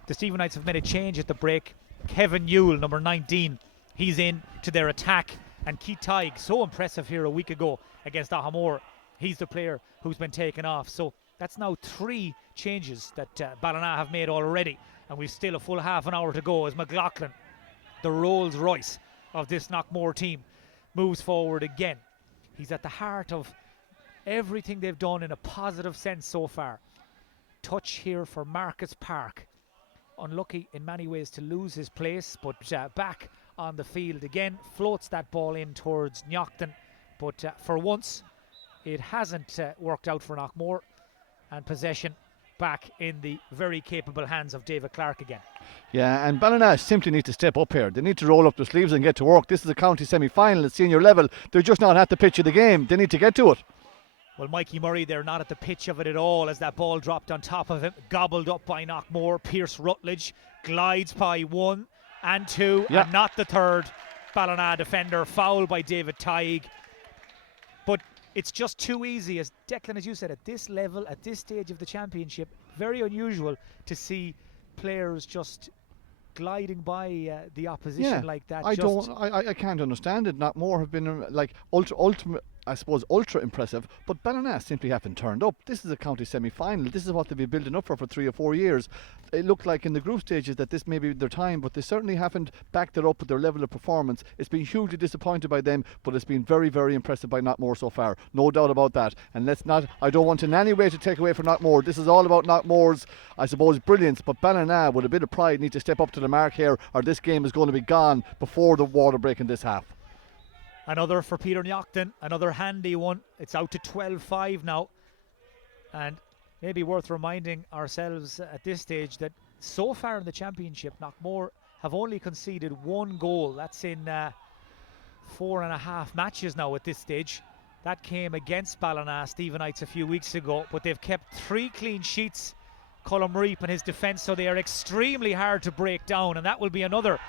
The Stephenites have made a change at the break. Kevin Newell, number 19, he's in to their attack. And Keith Tighe, so impressive here a week ago against Ahamore. He's the player who's been taken off. So that's now 3 changes that Ballina have made already. And we've still a full half an hour to go as McLaughlin, the Rolls Royce of this Knockmore team, moves forward again. He's at the heart of everything they've done in a positive sense so far. Touch here for Marcus Park. Unlucky in many ways to lose his place, but back on the field again, floats that ball in towards Knockton, but for once it hasn't worked out for Knockmore, and possession back in the very capable hands of David Clark again. Yeah, and Ballina simply need to step up here. They need to roll up their sleeves and get to work. This is a county semi-final at senior level. They're just not at the pitch of the game. They need to get to it. Well, Mikey Murray, they're not at the pitch of it at all as that ball dropped on top of him, gobbled up by Knockmore. Pierce Rutledge glides by 1 and 2 and not the third. Ballina defender, foul by David Tighe. But it's just too easy, as Declan, as you said, at this level, at this stage of the championship, very unusual to see players just gliding by the opposition like that. I can't understand it. Knockmore have been ultra impressive, but Ballina simply haven't turned up. This is a county semi-final. This is what they've been building up for 3 or 4 years. It looked like in the group stages that this may be their time, but they certainly haven't backed it up with their level of performance. It's been hugely disappointed by them, but it's been very, very impressive by Knockmore so far. No doubt about that. And I don't want in any way to take away from Knockmore. This is all about Knockmore's, I suppose, brilliance, but Ballina, with a bit of pride, need to step up to the mark here, or this game is going to be gone before the water break in this half. Another for Peter Knockton, another handy one. It's out to 12-5 now. And maybe worth reminding ourselves at this stage that so far in the championship, Knockmore have only conceded 1 goal. That's in 4.5 matches now at this stage. That came against Ballina Stephenites a few weeks ago, but they've kept 3 clean sheets, Colm Reap and his defence, so they are extremely hard to break down, and that will be another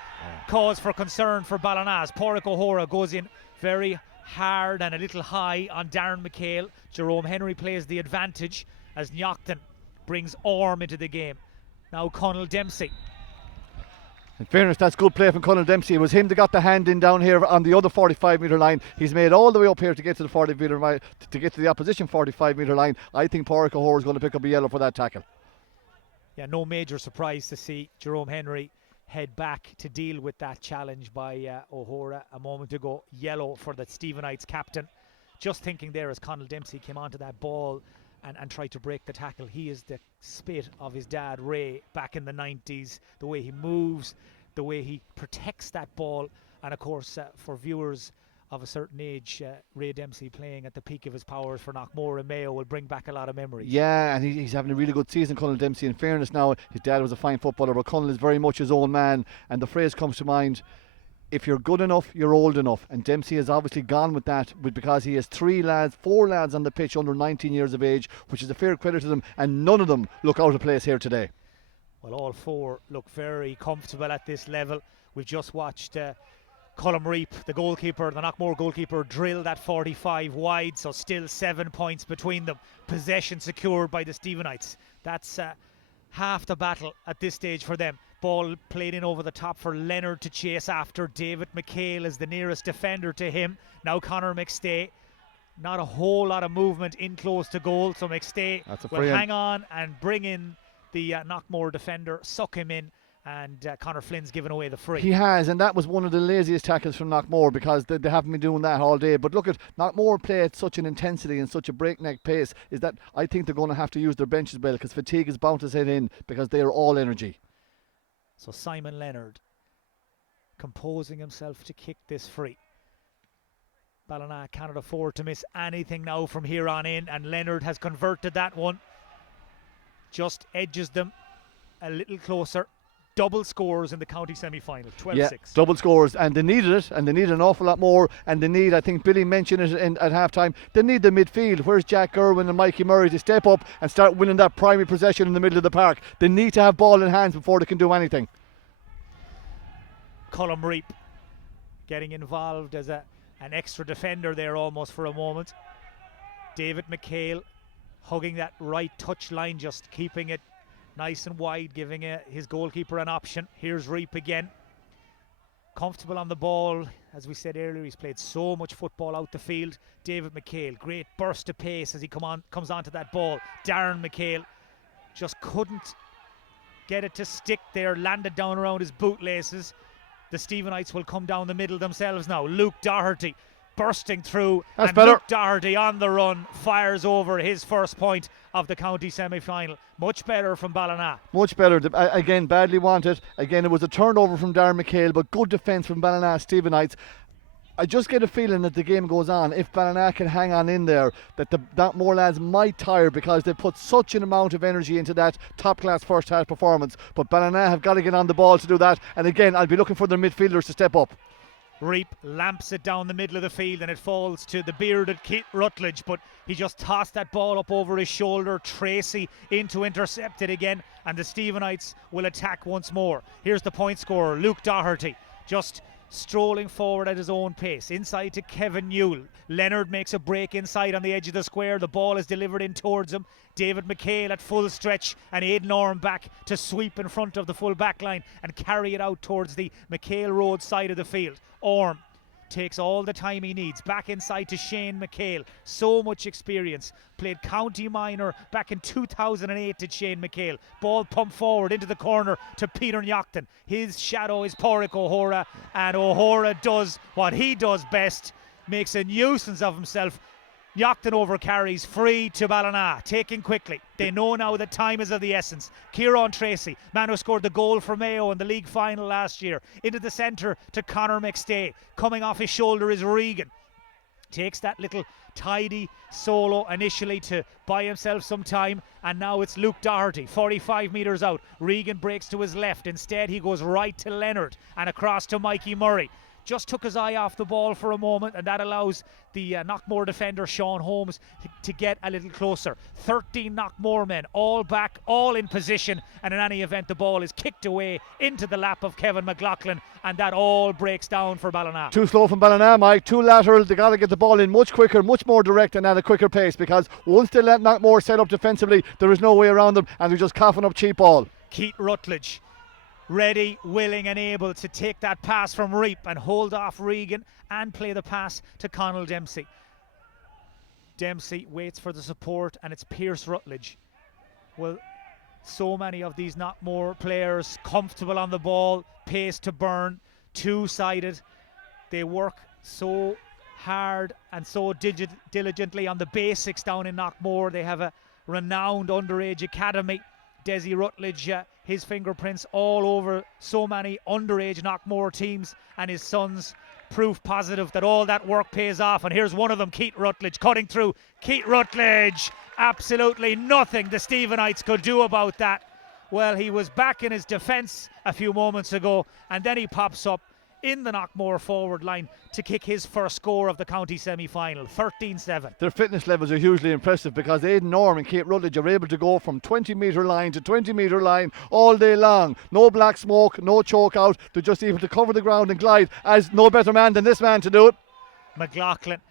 cause for concern for Ballina. Pádraig O'Hora goes in very hard and a little high on Darren Mchale. Jerome Henry plays the advantage as Knockton brings Orm into the game. Now Conall Dempsey. In fairness, that's good play from Conall Dempsey. It was him that got the hand in down here on the other 45-metre line. He's made all the way up here to get to the 40-metre line, to get to the opposition 45-metre line. I think Pádraig O'Hora is going to pick up a yellow for that tackle. Yeah, no major surprise to see Jerome Henry head back to deal with that challenge by O'Hora a moment ago. Yellow for the Stephenites captain. Just thinking there as Conall Dempsey came onto that ball and tried to break the tackle. He is the spit of his dad Ray back in the 90s. The way he moves, the way he protects that ball, and of course for viewers of a certain age, Ray Dempsey playing at the peak of his powers for Knockmore and Mayo will bring back a lot of memories. Yeah, and he's having a really good season, Conall Dempsey. In fairness now, his dad was a fine footballer, but Conall is very much his own man, and the phrase comes to mind, if you're good enough, you're old enough. And Dempsey has obviously gone with that because he has 4 lads on the pitch under 19 years of age, which is a fair credit to them, and none of them look out of place here today. Well, all 4 look very comfortable at this level. We've just watched Colm Reap, the goalkeeper, the Knockmore goalkeeper, drill that 45 wide, so still 7 points between them. Possession secured by the Stephenites. That's half the battle at this stage for them. Ball played in over the top for Leonard to chase after. David McHale is the nearest defender to him. Now Conor McStay. Not a whole lot of movement in close to goal, so McStay will hang on and bring in the Knockmore defender, suck him in, and Conor Flynn's given away the free. He has, and that was one of the laziest tackles from Knockmore because they haven't been doing that all day. But look at Knockmore play at such an intensity and such a breakneck pace, is that I think they're going to have to use their bench as well, because fatigue is bound to set in because they are all energy. So Simon Leonard composing himself to kick this free. Ballina cannot afford to miss anything now from here on in, and Leonard has converted that one. Just edges them a little closer. Double scores in the county semi-final, 12-6. Yeah, double scores, and they needed it, and they need an awful lot more, and they need, I think Billy mentioned it at half-time, they need the midfield. Where's Jack Irwin and Mikey Murray to step up and start winning that primary possession in the middle of the park? They need to have ball in hands before they can do anything. Colm Reap getting involved as an extra defender there almost for a moment. David McHale hugging that right touch line, just keeping it nice and wide, giving his goalkeeper an option. Here's Reap again. Comfortable on the ball. As we said earlier, he's played so much football out the field. David McHale, great burst of pace as he comes onto that ball. Darren Mchale just couldn't get it to stick there, landed down around his bootlaces. The Stephenites will come down the middle themselves now. Luke Doherty bursting through. That's and better. Luke Doherty on the run fires over his first point of the county semi-final. Much better from Ballina. Much better. Again, badly wanted. Again, it was a turnover from Darren Mchale, but good defence from Ballina Stephenites. I just get a feeling that the game goes on. If Ballina can hang on in there, that more lads might tire because they put such an amount of energy into that top-class first-half performance. But Ballina have got to get on the ball to do that. And again, I'll be looking for their midfielders to step up. Reap lamps it down the middle of the field and it falls to the bearded Keith Rutledge, but he just tossed that ball up over his shoulder. Tracy in to intercept it again, and the Stephenites will attack once more. Here's the point scorer, Luke Doherty, just strolling forward at his own pace. Inside to Kevin Newell. Leonard makes a break inside on the edge of the square. The ball is delivered in towards him. David McHale at full stretch, and Aidan Orm back to sweep in front of the full back line and carry it out towards the McHale Road side of the field. Orm takes all the time he needs. Back inside to Shane McHale. So much experience. Played county minor back in 2008 to Shane McHale. Ball pumped forward into the corner to Peter Knockton. His shadow is Pádraig O'Hora, and O'Hora does what he does best. Makes a nuisance of himself. Knockton over carries, free to Ballina, taking quickly. They know now that time is of the essence. Kieran Tracy, man who scored the goal for Mayo in the league final last year, into the centre to Conor McStay. Coming off his shoulder is Regan. Takes that little tidy solo initially to buy himself some time, and now it's Luke Doherty, 45 metres out. Regan breaks to his left. Instead, he goes right to Leonard and across to Mikey Murray. Just took his eye off the ball for a moment, and that allows the Knockmore defender Sean Holmes to get a little closer. 13 Knockmore men, all back, all in position, and in any event the ball is kicked away into the lap of Kevin McLaughlin, and that all breaks down for Ballina. Too slow from Ballina, Mike. Too lateral. They got to get the ball in much quicker, much more direct, and at a quicker pace, because once they let Knockmore set up defensively, there is no way around them, and they're just coughing up cheap ball. Keith Rutledge, ready, willing and able to take that pass from Reap and hold off Regan and play the pass to Conall Dempsey. Dempsey waits for the support, and it's Pierce Rutledge. Well, so many of these Knockmore players comfortable on the ball, pace to burn, two-sided. They work so hard and so diligently on the basics down in Knockmore. They have a renowned underage academy. Desi Rutledge, his fingerprints all over so many underage Knockmore teams, and his sons proof positive that all that work pays off. And here's one of them, Keith Rutledge, cutting through. Keith Rutledge, absolutely nothing the Stephenites could do about that. Well, he was back in his defence a few moments ago, and then he pops up in the Knockmore forward line to kick his first score of the county semi-final, 13-7. Their fitness levels are hugely impressive, because Aidan Orm and Kate Rutledge are able to go from 20-metre line to 20-metre line all day long. No black smoke, no choke out. They're just able to cover the ground and glide, as no better man than this man to do it. McLaughlin,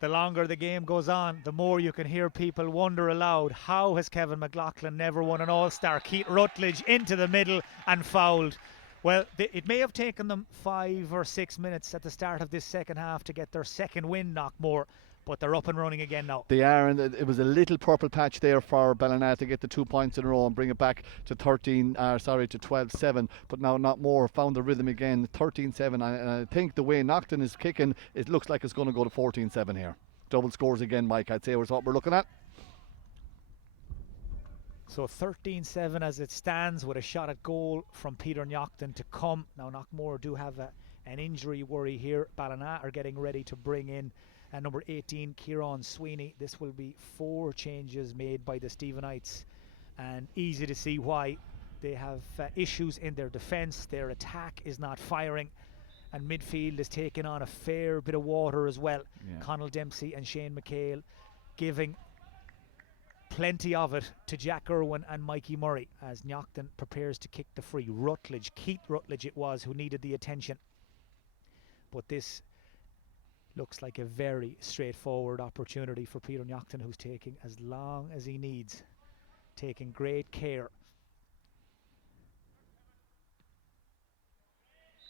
the longer the game goes on, the more you can hear people wonder aloud, how has Kevin McLaughlin never won an All-Star? Keith Rutledge into the middle and fouled. Well, it may have taken them 5 or 6 minutes at the start of this second half to get their second win, Knockmore, but they're up and running again now. They are, and it was a little purple patch there for Ballina to get the 2 points in a row and bring it back to 12-7. But now Knockmore found the rhythm again, 13-7. And I think the way Knockton is kicking, it looks like it's going to go to 14-7 here. Double scores again, Mike, I'd say is what we're looking at. So 13-7 as it stands, with a shot at goal from Peter Knockton to come. Now Knockmore do have an injury worry here. Ballina are getting ready to bring in number 18, Kieran Sweeney. This will be 4 changes made by the Stephenites, and easy to see why. They have issues in their defence. Their attack is not firing, and midfield is taking on a fair bit of water as well. Yeah. Conall Dempsey and Shane McHale giving plenty of it to Jack Irwin and Mikey Murray as Knockton prepares to kick the free. Keith Rutledge it was who needed the attention, but this looks like a very straightforward opportunity for Peter Knockton, who's taking as long as he needs, taking great care.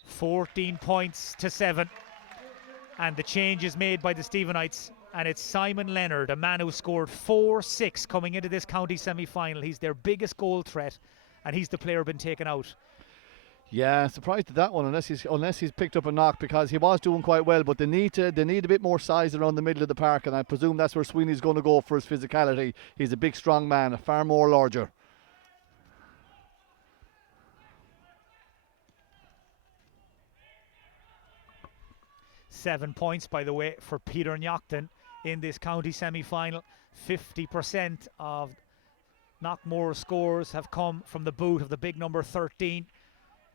14 points to 7, and the change is made by the Stephenites, and it's Simon Leonard, a man who scored 4-6 coming into this county semi-final. He's their biggest goal threat, and he's the player been taken out. Yeah, surprised at that one, unless he's picked up a knock, because he was doing quite well, but they need a bit more size around the middle of the park, and I presume that's where Sweeney's going to go for his physicality. He's a big strong man, far more larger. Seven points, by the way, for Peter Knockton in this county semi-final. 50% of Knockmore's scores have come from the boot of the big number 13.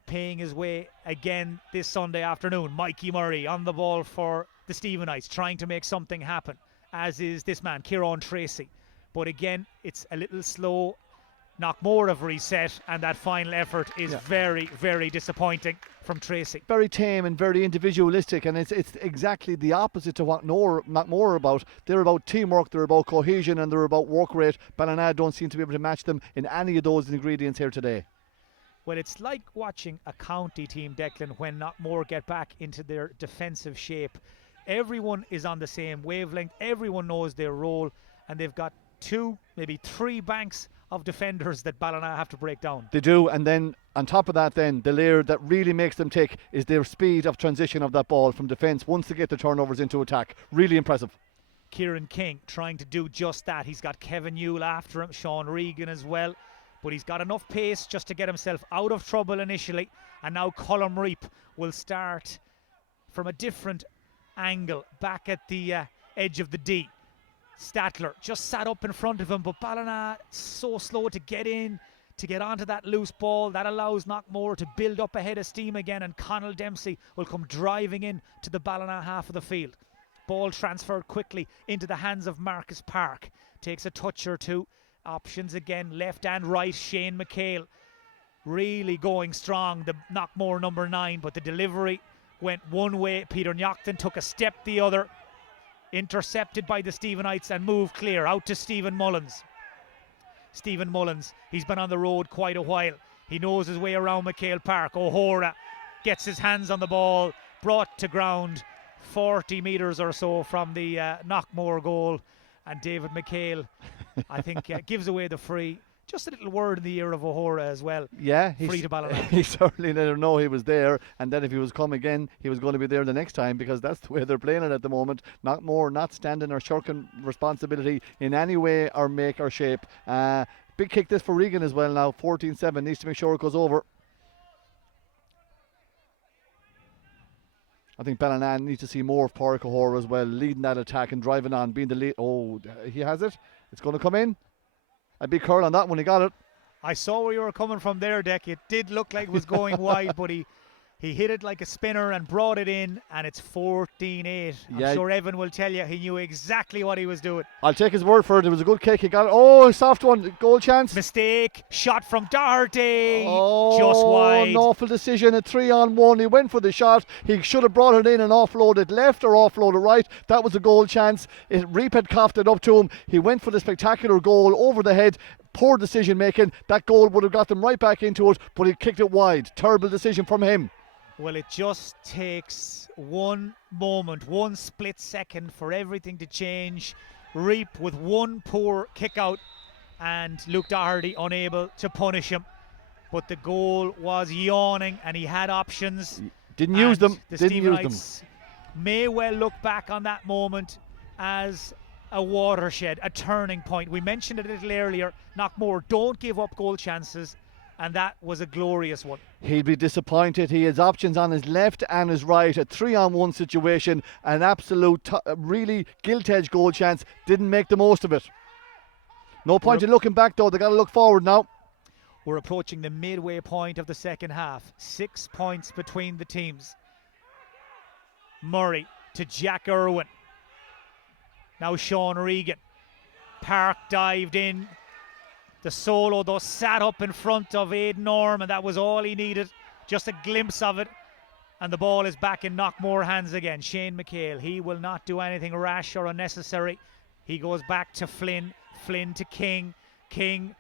Paying his way again this Sunday afternoon. Mikey Murray on the ball for the Stephenites, trying to make something happen, as is this man, Kieran Tracy. But again, it's a little slow. Knockmore have reset, and that final effort is very, very disappointing from Tracy. Very tame and very individualistic, and it's exactly the opposite to what Knockmore are about. They're about teamwork, they're about cohesion, and they're about work rate. Ballina don't seem to be able to match them in any of those ingredients here today. Well, it's like watching a county team, Declan, when Knockmore get back into their defensive shape. Everyone is on the same wavelength, everyone knows their role, and they've got 2, maybe 3 banks of defenders that Ballina have to break down. They do, and then on top of that, then the layer that really makes them tick is their speed of transition of that ball from defence once they get the turnovers into attack. Really impressive. Kieran King trying to do just that. He's got Kevin Newell after him, Sean Regan as well. But he's got enough pace just to get himself out of trouble initially. And now Colm Reap will start from a different angle back at the edge of the D. Statler just sat up in front of him, but Ballina so slow to get in, to get onto that loose ball. That allows Knockmore to build up a head of steam again, and Conall Dempsey will come driving in to the Ballina half of the field. Ball transferred quickly into the hands of Marcus Park. Takes a touch or two. Options again, left and right. Shane McHale really going strong, the Knockmore number 9, but the delivery went one way. Peter Naughton took a step the other. Intercepted by the Stephenites and moved clear out to Stephen Mullins. Stephen Mullins, he's been on the road quite a while. He knows his way around McHale Park. O'Hora gets his hands on the ball, brought to ground 40 metres or so from the Knockmore goal. And David McHale, I think, gives away the free. Just a little word in the ear of O'Hora as well. Yeah, free to Ballina. He certainly let him know he was there, and that if he was come again, he was going to be there the next time, because that's the way they're playing it at the moment. Knockmore not standing or shirking responsibility in any way or make or shape. Big kick this for Regan as well now. 14-7, needs to make sure it goes over. I think Ballina needs to see more of Pádraig O'Hora as well, leading that attack and driving on, being the lead. Oh, he has it. It's going to come in. A big curl on that one, he got it. I saw where you were coming from there, Deck. It did look like it was going wide, but he hit it like a spinner and brought it in, and it's 14-8. I'm sure Evan will tell you he knew exactly what he was doing. I'll take his word for it. It was a good kick. He got it. Oh, soft one. Goal chance. Mistake. Shot from Doherty. Oh, just wide. An awful decision. A 3-on-1. He went for the shot. He should have brought it in and offloaded left or offloaded right. That was a goal chance. Reap had coughed it up to him. He went for the spectacular goal over the head. Poor decision making. That goal would have got them right back into it, but he kicked it wide. Terrible decision from him. Well, it just takes one moment, one split second for everything to change. Reap with one poor kick out, and Luke Doherty unable to punish him. But the goal was yawning, and he had options. Didn't use them. The Didn't use them. May well look back on that moment as a watershed, a turning point. We mentioned it a little earlier. Knockmore don't give up goal chances, and that was a glorious one. He'll be disappointed. He has options on his left and his right. A 3-on-1 situation. An absolute, really gilt-edged goal chance. Didn't make the most of it. No point in looking back, though. They got to look forward now. We're approaching the midway point of the second half. 6 points between the teams. Murray to Jack Irwin. Now Sean Regan. Park dived in. The solo, though, sat up in front of Aidan Orm, and that was all he needed. Just a glimpse of it. And the ball is back in Knockmore hands again. Shane McHale, he will not do anything rash or unnecessary. He goes back to Flynn. Flynn to King. King,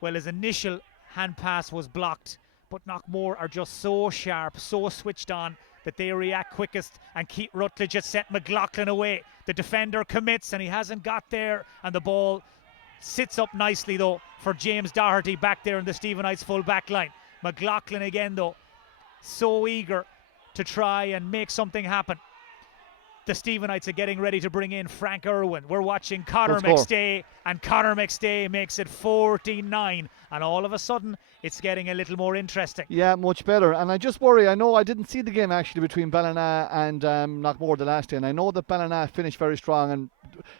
well, his initial hand pass was blocked, but Knockmore are just so sharp, so switched on, that they react quickest, and Keith Rutledge has sent McLaughlin away. The defender commits, and he hasn't got there, and the ball sits up nicely, though, for James Doherty back there in the Stephenites full back line. McLaughlin again, though, so eager to try and make something happen. The Stephenites are getting ready to bring in Frank Irwin. We're watching Conor McStay, and Conor McStay makes it 14-9, and all of a sudden it's getting a little more interesting. Yeah, much better. And I just worry, I know I didn't see the game actually between Ballina and Knockmore the last day, and I know that Ballina finished very strong, and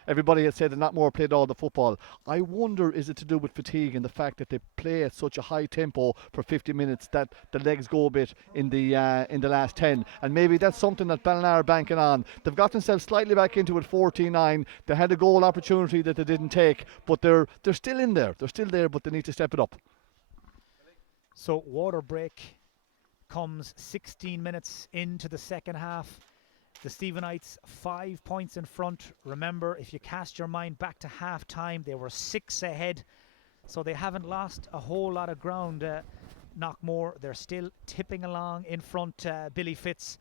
everybody had said that Knockmore played all the football. I wonder, is it to do with fatigue and the fact that they play at such a high tempo for 50 minutes that the legs go a bit in the last 10, and maybe that's something that Ballina are banking on. They've got themselves slightly back into it, 14-9. They had a goal opportunity that they didn't take, but they're still in there. They're still there, but they need to step it up. So water break comes 16 minutes into the second half. The Stephenites 5 points in front. Remember, if you cast your mind back to half time, they were 6 ahead, so they haven't lost a whole lot of ground. Knockmore, they're still tipping along in front. Billy Fitz,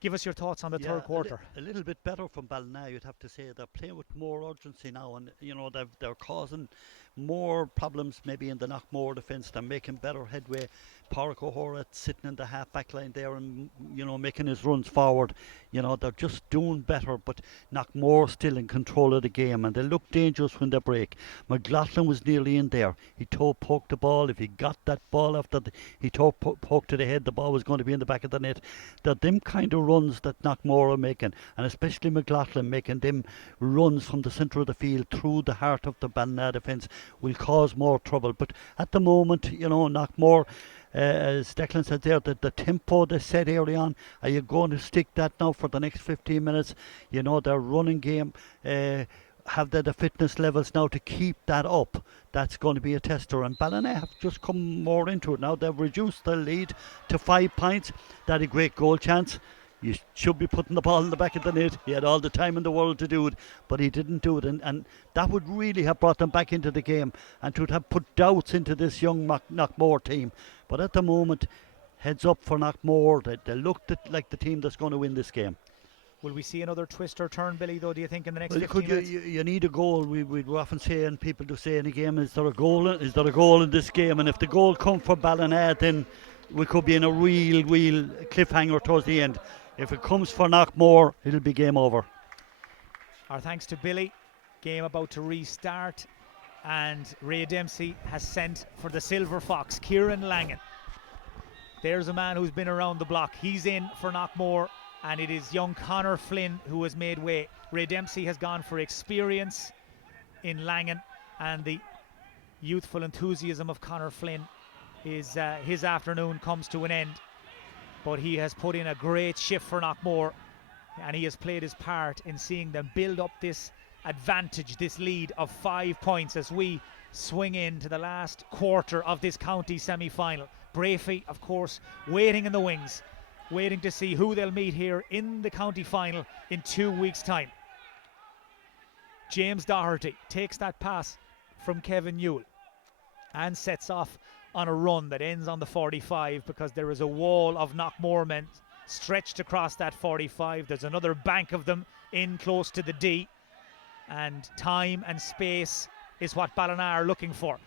give us your thoughts on the third quarter. A little bit better from Ballina, you'd have to say. They're playing with more urgency now, and you know they're causing more problems maybe in the Knockmore defence. They're making better headway. Pádraig O'Hora sitting in the half back line there and, you know, making his runs forward. You know, they're just doing better, but Knockmore still in control of the game, and they look dangerous when they break. McLaughlin was nearly in there. He poked the ball. If he got that ball after he poked to the head, the ball was going to be in the back of the net. They're them kind of runs that Knockmore are making, and especially McLaughlin making them runs from the centre of the field through the heart of the Ballina defence will cause more trouble. But at the moment, you know, Knockmore, as Declan said there, the tempo they set early on, are you going to stick that now for the next 15 minutes? You know, their running game, have they the fitness levels now to keep that up? That's going to be a tester, and Ballina have just come more into it now. They've reduced their lead to 5 points. That a great goal chance. You should be putting the ball in the back of the net. He had all the time in the world to do it, but he didn't do it, and that would really have brought them back into the game and to have put doubts into this young Knockmore team. But at the moment, heads up for Knockmore. They looked like the team that's going to win this game. Will we see another twist or turn, Billy, though, do you think, in the next 15 minutes? You need a goal. We often say, and people do say in a game, is there a goal in this game? And if the goal comes for Ballina, then we could be in a real cliffhanger towards the end. If it comes for Knockmore, it'll be game over. Our thanks to Billy. Game about to restart, and Ray Dempsey has sent for the Silver Fox, Kieran Langan. There's a man who's been around the block. He's in for Knockmore, and it is young Conor Flynn who has made way. Ray Dempsey has gone for experience in Langan, and the youthful enthusiasm of Conor Flynn is his afternoon comes to an end. But he has put in a great shift for Knockmore, and he has played his part in seeing them build up this advantage, this lead of 5 points as we swing into the last quarter of this county semi-final. Brafey, of course, waiting in the wings, waiting to see who they'll meet here in the county final in 2 weeks' time. James Doherty takes that pass from Kevin Newell and sets off on a run that ends on the 45, because there is a wall of Knockmore men stretched across that 45. There's another bank of them in close to the D, and time and space is what Ballina are looking for.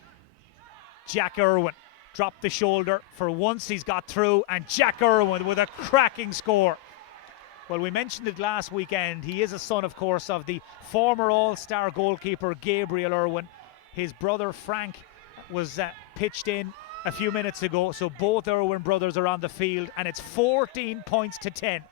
Jack Irwin dropped the shoulder. For once he's got through, and Jack Irwin with a cracking score. Well, we mentioned it last weekend. He is a son, of course, of the former All-Star goalkeeper Gabriel Irwin. His brother Frank was pitched in a few minutes ago, so both Irwin brothers are on the field, and it's 14 points to 10.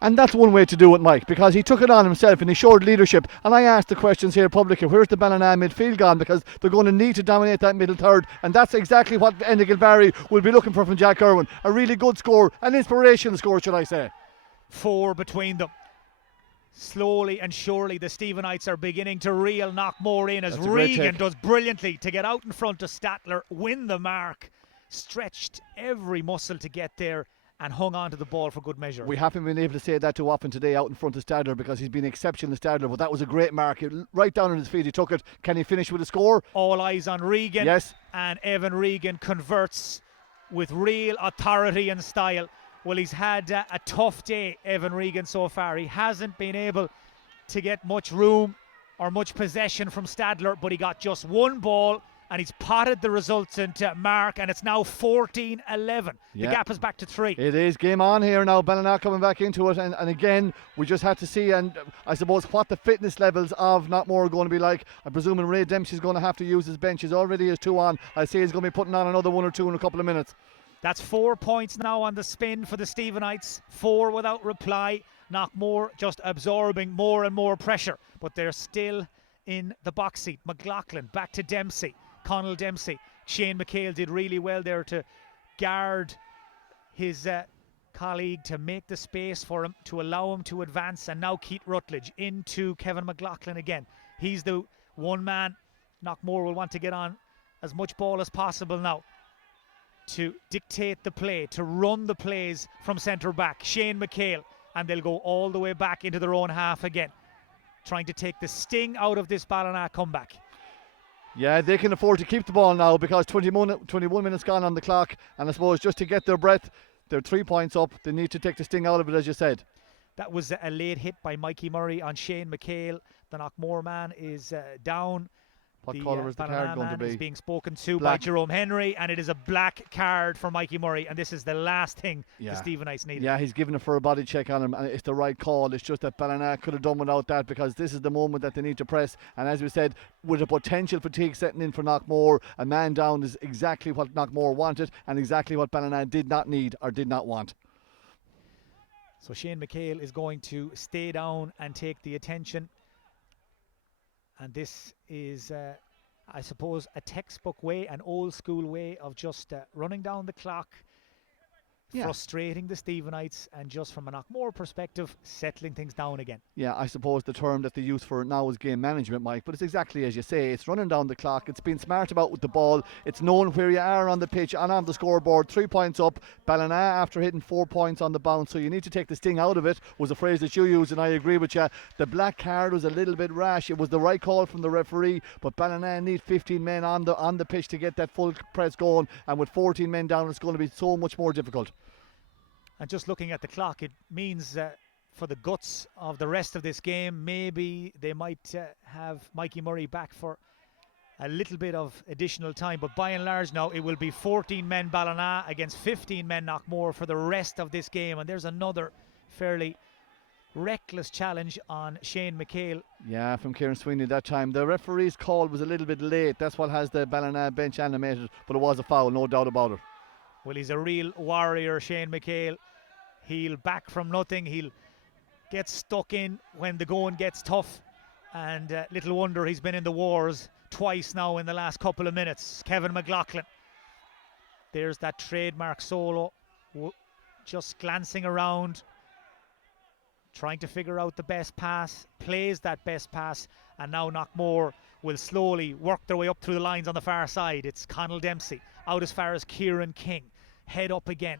And that's one way to do it, Mike, because he took it on himself and he showed leadership. And I asked the questions here publicly, where's the Ballina midfield gone? Because they're going to need to dominate that middle third, and that's exactly what Enda Gilbarry will be looking for from Jack Irwin. A really good score, an inspirational score, should I say. 4 between them. Slowly and surely the Stephenites are beginning to reel Knockmore in, as Regan does brilliantly to get out in front of Statler, win the mark, stretched every muscle to get there, and hung on to the ball for good measure. We haven't been able to say that too often today out in front of Stadler, because he's been exceptional, Stadler, but that was a great mark. Right down on his feet, he took it. Can he finish with a score? All eyes on Regan. Yes. And Evan Regan converts with real authority and style. Well, he's had a tough day, Evan Regan, so far. He hasn't been able to get much room or much possession from Stadler, but he got just one ball, and he's potted the results into mark, and it's now 14-11. The gap is back to 3. It is game on here now. Ballina coming back into it, and again, we just have to see, and I suppose, what the fitness levels of Knockmore are going to be like. I'm presuming Ray Dempsey's going to have to use his bench. He's already has 2 on. I say he's going to be putting on another 1 or 2 in a couple of minutes. That's 4 points now on the spin for the Stephenites. 4 without reply. Knockmore just absorbing more and more pressure, but they're still in the box seat. McLaughlin back to Dempsey. Connell Dempsey. Shane McHale did really well there to guard his colleague, to make the space for him, to allow him to advance. And now Keith Rutledge into Kevin McLaughlin again. He's the one man Knockmore will want to get on as much ball as possible now, to dictate the play, to run the plays from centre back. Shane McHale, and they'll go all the way back into their own half again, trying to take the sting out of this Ballina comeback. Yeah, they can afford to keep the ball now, because 21 minutes gone on the clock, and I suppose just to get their breath, they're 3 points up. They need to take the sting out of it, as you said. That was a late hit by Mikey Murray on Shane McHale. The Knockmore man is down. What colour is the card going to be? Is being spoken to Black. by Jerome Henry, and it is a black card for Mikey Murray, and this is the last thing the Stephenites needed. Yeah, he's given it for a body check on him, and it's the right call. It's just that Ballina could have done without that, because this is the moment that they need to press. And as we said, with a potential fatigue setting in for Knockmore, a man down is exactly what Knockmore wanted and exactly what Ballina did not need or did not want. So Shane McHale is going to stay down and take the attention. And this is, I suppose, a textbook way, an old school way of just running down the clock, frustrating the Stephenites, and just from a Knockmore perspective, settling things down again. Yeah, I suppose the term that they use for it now is game management, Mike, but it's exactly as you say. It's running down the clock. It's being smart about with the ball. It's knowing where you are on the pitch and on the scoreboard. 3 points up. Ballina after hitting 4 points on the bounce, so you need to take the sting out of it, was a phrase that you used, and I agree with you. The black card was a little bit rash. It was the right call from the referee, but Ballina need 15 men on the pitch to get that full press going, and with 14 men down, it's going to be so much more difficult. And just looking at the clock, it means for the guts of the rest of this game, maybe they might have Mikey Murray back for a little bit of additional time. But by and large now, it will be 14 men Ballina against 15 men Knockmore for the rest of this game. And there's another fairly reckless challenge on Shane McHale. Yeah, from Kieran Sweeney that time. The referee's call was a little bit late. That's what has the Ballina bench animated, but it was a foul, no doubt about it. Well, he's a real warrior, Shane McHale. He'll back from nothing. He'll get stuck in when the going gets tough. And little wonder he's been in the wars twice now in the last couple of minutes. Kevin McLaughlin. There's that trademark solo. Just glancing around, trying to figure out the best pass. Plays that best pass. And now Knockmore will slowly work their way up through the lines on the far side. It's Conal Dempsey out as far as Kieran King. Head up again.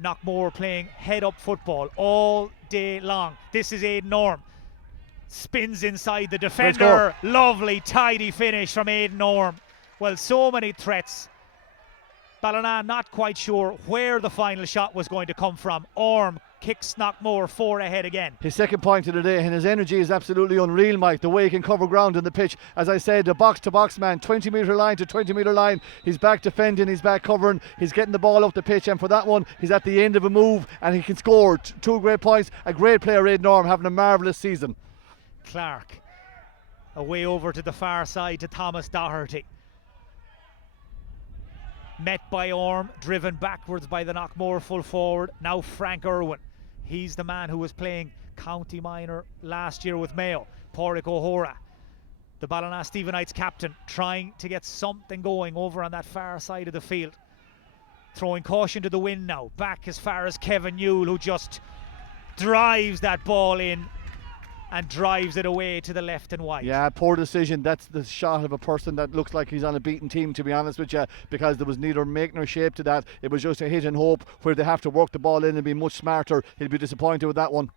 Knockmore playing head up football all day long. This is Aidan Orm. Spins inside the defender. Lovely tidy finish from Aidan Orm. Well, so many threats. Ballina not quite sure where the final shot was going to come from. Orm kicks Knockmore 4 ahead again. His second point of the day, and his energy is absolutely unreal, Mike. The way he can cover ground in the pitch. As I said, a box-to-box man, 20-metre line to 20-metre line. He's back defending, he's back covering, he's getting the ball up the pitch, and for that one, he's at the end of a move, and he can score 2 great points. A great player, Aidan Orm, having a marvellous season. Clark, away over to the far side to Thomas Doherty. Met by Orm, driven backwards by the Knockmore full forward. Now Frank Irwin. He's the man who was playing county minor last year with Mayo. Pádraig O'Hora, the Ballina Stephenites captain, trying to get something going over on that far side of the field. Throwing caution to the wind now. Back as far as Kevin Newell, who just drives that ball in and drives it away to the left and wide. Yeah, poor decision. That's the shot of a person that looks like he's on a beaten team, to be honest with you, because there was neither make nor shape to that. It was just a hit and hope where they have to work the ball in and be much smarter. He'll be disappointed with that one.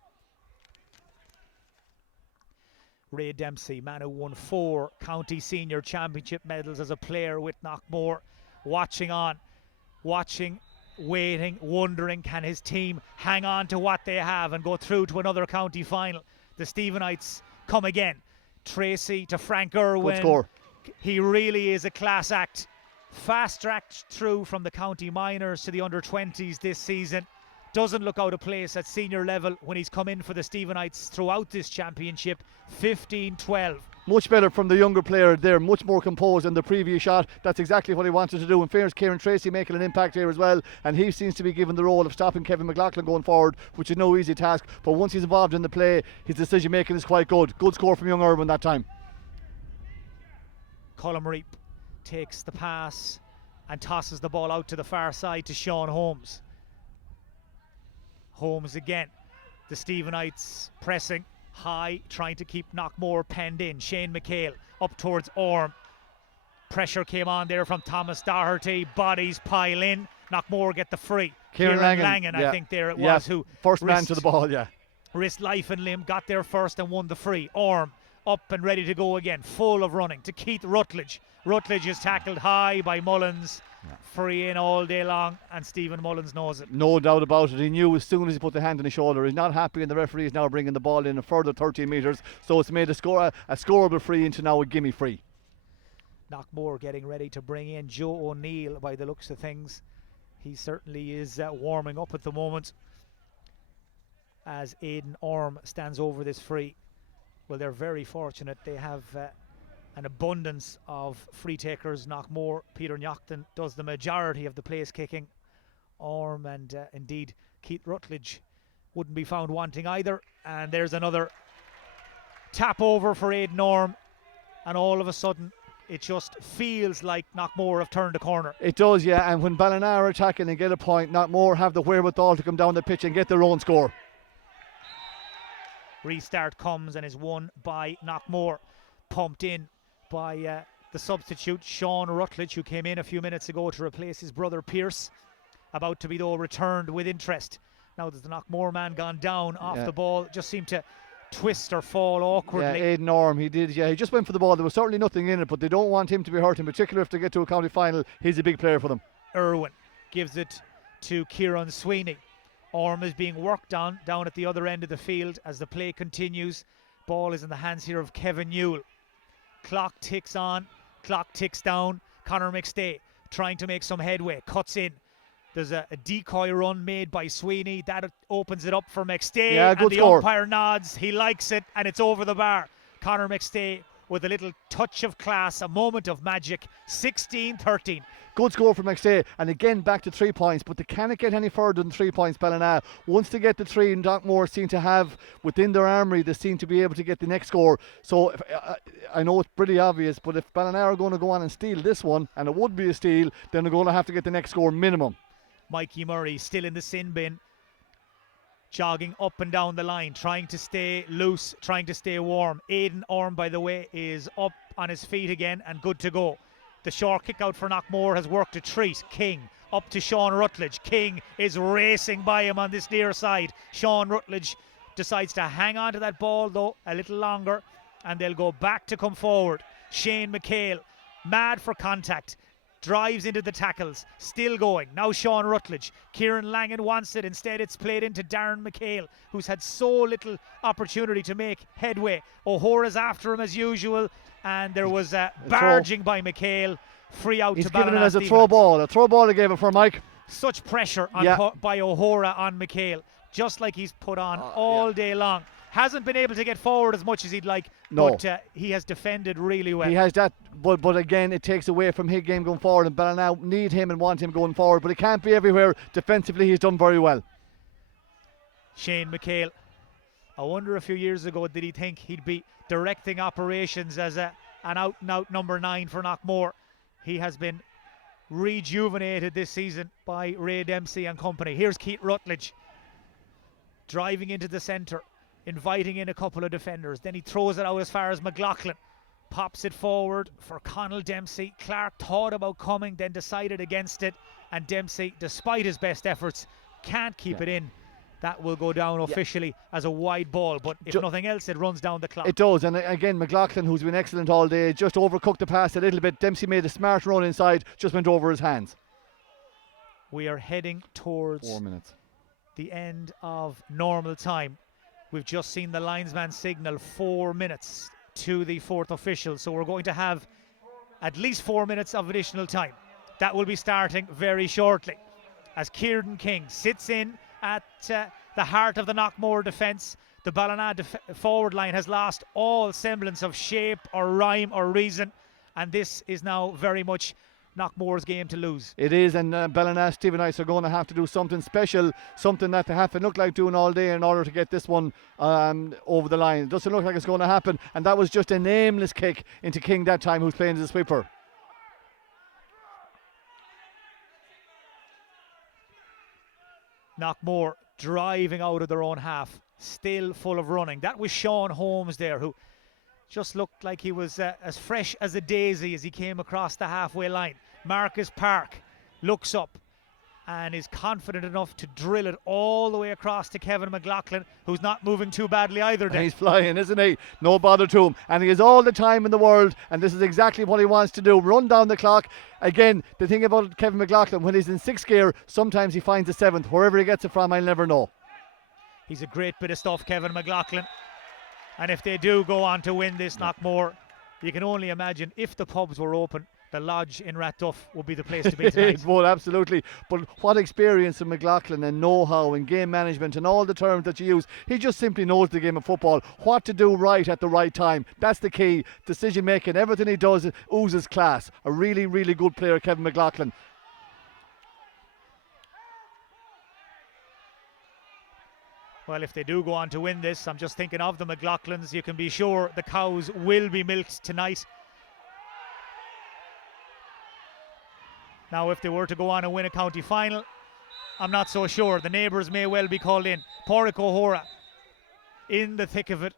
Ray Dempsey, man who won 4 county senior championship medals as a player with Knockmore, watching on, waiting, wondering, can his team hang on to what they have and go through to another county final? The Stephenites come again. Tracy to Frank Irwin. Good score. He really is a class act. Fast tracked through from the county minors to the under-20s this season. Doesn't look out of place at senior level when he's come in for the Stephenites throughout this championship. 15-12. Much better from the younger player there, much more composed than the previous shot. That's exactly what he wanted to do. In fairness, Kieran Tracy making an impact here as well, and he seems to be given the role of stopping Kevin McLaughlin going forward, which is no easy task, but once he's involved in the play, his decision making is quite good. Good score from young Irwin that time. Colm Reap takes the pass and tosses the ball out to the far side to Sean Holmes. Holmes again. The Stephenites pressing high, trying to keep Knockmore penned in. Shane McHale up towards Orm. Pressure came on there from Thomas Doherty. Bodies pile in. Knockmore get the free. Kieran Langan, yeah. I think there it was, who first man to the ball, risked life and limb, got there first and won the free. Orm up and ready to go again, full of running to Keith Rutledge. Rutledge is tackled high by Mullins. Free in all day long, and Stephen Mullins knows it. No doubt about it. He knew as soon as he put the hand on his shoulder. He's not happy, and the referee is now bringing the ball in a further 13 metres. So it's made a scoreable free into now a gimme free. Knockmore getting ready to bring in Joe O'Neill by the looks of things. He certainly is warming up at the moment as Aidan Orm stands over this free. Well, they're very fortunate. They have an abundance of free takers. Knockmore, Peter Nyochtan does the majority of the place kicking. Orm and indeed Keith Rutledge wouldn't be found wanting either. And there's another tap over for Aidan Orm, and all of a sudden it just feels like Knockmore have turned a corner. It does, yeah, and when Ballina are attacking and get a point, Knockmore have the wherewithal to come down the pitch and get their own score. Restart comes and is won by Knockmore, pumped in by the substitute Sean Rutledge, who came in a few minutes ago to replace his brother Pierce, about to be though returned with interest. Now there's the Knockmore man gone down off the ball, just seemed to twist or fall awkwardly. Yeah, Aidan Orm, he did, he just went for the ball. There was certainly nothing in it, but they don't want him to be hurt, in particular if they get to a county final. He's a big player for them. Irwin gives it to Kieran Sweeney. Orm is being worked on down at the other end of the field as the play continues. Ball is in the hands here of Kevin Newell. Clock ticks on, clock ticks down. Conor McStay trying to make some headway, cuts in. There's a decoy run made by Sweeney. That opens it up for McStay. Yeah, good and the score. umpire nods. He likes it, and it's over the bar. Conor McStay with a little touch of class, a moment of magic. 16-13. Good score from McStay, and again back to 3 points, but they can't get any further than 3 points, Ballina. Once they get the 3, and Knockmore seem to have within their armoury, they seem to be able to get the next score. So I know it's pretty obvious, but if Ballina are going to go on and steal this one, and it would be a steal, then they're going to have to get the next score minimum. Mikey Murray still in the sin bin, jogging up and down the line, trying to stay loose, trying to stay warm. Aidan Orm, by the way, is up on his feet again and good to go. The short kick out for Knockmore has worked a treat. King up to Sean Rutledge. King is racing by him on this near side. Sean Rutledge decides to hang on to that ball though a little longer, and they'll go back to come forward. Shane McHale, mad for contact, drives into the tackles, still going. Now Sean Rutledge. Kieran Langan wants it. Instead it's played into Darren Mchale, who's had so little opportunity to make headway. O'Hora's after him as usual, and there was a barging by McHale. Free out He's to Ballina. given it as a throw ball. A throw ball they gave it for Mike. Such pressure on by O'Hora on McHale, just like he's put on all day long. Hasn't been able to get forward as much as he'd like, but he has defended really well. He has that, but again, it takes away from his game going forward, and Ballina need him and want him going forward, but it can't be everywhere. Defensively, he's done very well. Shane McHale, I wonder a few years ago, did he think he'd be directing operations as an out-and-out number 9 for Knockmore? He has been rejuvenated this season by Ray Dempsey and company. Here's Keith Rutledge, driving into the centre, inviting in a couple of defenders. Then he throws it out as far as McLaughlin, pops it forward for Connell Dempsey. Clark thought about coming, then decided against it, and Dempsey, despite his best efforts, can't keep it in. That will go down officially as a wide ball, but if nothing else, it runs down the clock. It does, and again, McLaughlin, who's been excellent all day, just overcooked the pass a little bit. Dempsey made a smart run inside, just went over his hands. We are heading towards 4 minutes. The end of normal time. We've just seen the linesman signal 4 minutes to the fourth official, so we're going to have at least 4 minutes of additional time. That will be starting very shortly as Kieran King sits in at the heart of the Knockmore defence. The Ballina forward line has lost all semblance of shape or rhyme or reason, and this is now very much Knockmore's game to lose. It is, and Ballina, Stephen Ice are going to have to do something special, something that they haven't looked like doing all day in order to get this one over the line. It doesn't look like it's going to happen, and that was just a nameless kick into King that time, who's playing as a sweeper. Knockmore driving out of their own half, still full of running. That was Sean Holmes there, who just looked like he was as fresh as a daisy as he came across the halfway line. Marcus Park looks up and is confident enough to drill it all the way across to Kevin McLaughlin, who's not moving too badly either. He's flying, isn't he? No bother to him, and he has all the time in the world, and this is exactly what he wants to do, run down the clock. Again, the thing about Kevin McLaughlin, when he's in sixth gear, sometimes he finds the seventh. Wherever he gets it from, I'll never know. He's a great bit of stuff, Kevin McLaughlin, and if they do go on to win this, Knockmore, you can only imagine if the pubs were open, the Lodge in Ratduff would be the place to be tonight. It would, absolutely. But what experience in McLaughlin and know-how and game management and all the terms that you use. He just simply knows the game of football. What to do right at the right time. That's the key. Decision making, everything he does oozes class. A really, really good player, Kevin McLaughlin. Well, if they do go on to win this, I'm just thinking of the McLaughlins. You can be sure the cows will be milked tonight. Now, if they were to go on and win a county final, I'm not so sure. The neighbours may well be called in. Pádraig O'Hora in the thick of it,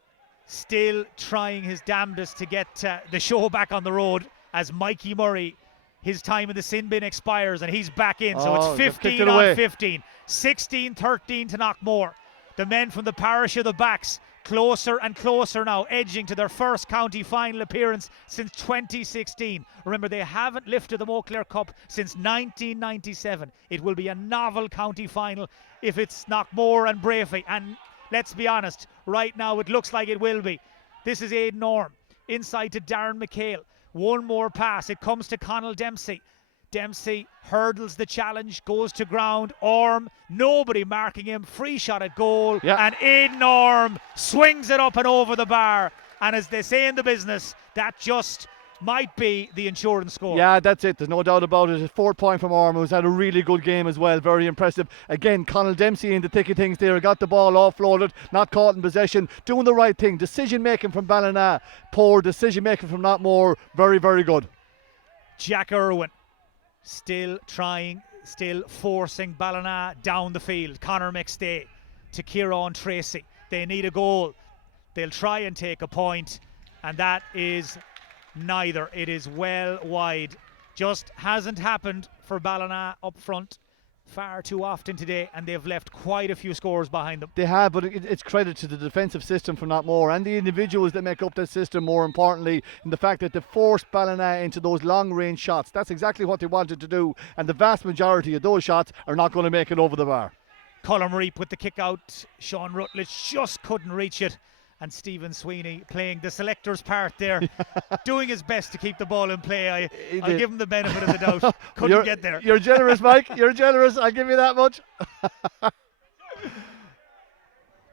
still trying his damnedest to get the show back on the road as Mikey Murray, his time in the sin bin expires and he's back in. So it's 15 on 15, 16-13 to Knockmore. The men from the parish of the Backs closer and closer now, edging to their first county final appearance since 2016. Remember, they haven't lifted the Montclair Cup since 1997. It will be a novel county final if it's Knockmore and Brafey. And let's be honest, right now it looks like it will be. This is Aidan Orm, inside to Darren Mchale. One more pass, it comes to Conall Dempsey. Dempsey hurdles the challenge, goes to ground. Orm, nobody marking him, free shot at goal. And Aidan Orm swings it up and over the bar. And as they say in the business, that just might be the insurance score. Yeah, that's it. There's no doubt about it. A 4 point from Orm, who's had a really good game as well. Very impressive. Again, Conall Dempsey in the thick of things there. Got the ball offloaded, not caught in possession. Doing the right thing. Decision making from Ballina. Poor decision making from Knockmore. Very, very good. Jack Irwin still trying, still forcing Ballina down the field. Conor McStay to Kieran Tracy. They need a goal. They'll try and take a point, and that is neither. It is well wide. Just hasn't happened for Ballina up front far too often today, and they've left quite a few scores behind them. They have, but it's credit to the defensive system from Knockmore and the individuals that make up that system, more importantly, in the fact that they forced Ballina into those long range shots. That's exactly what they wanted to do, and the vast majority of those shots are not going to make it over the bar. Colm Reap with the kick out. Sean Rutledge just couldn't reach it. And Stephen Sweeney playing the selector's part there, doing his best to keep the ball in play. I'll give him the benefit of the doubt. Couldn't get there. You're generous, Mike. You're generous. I'll give you that much.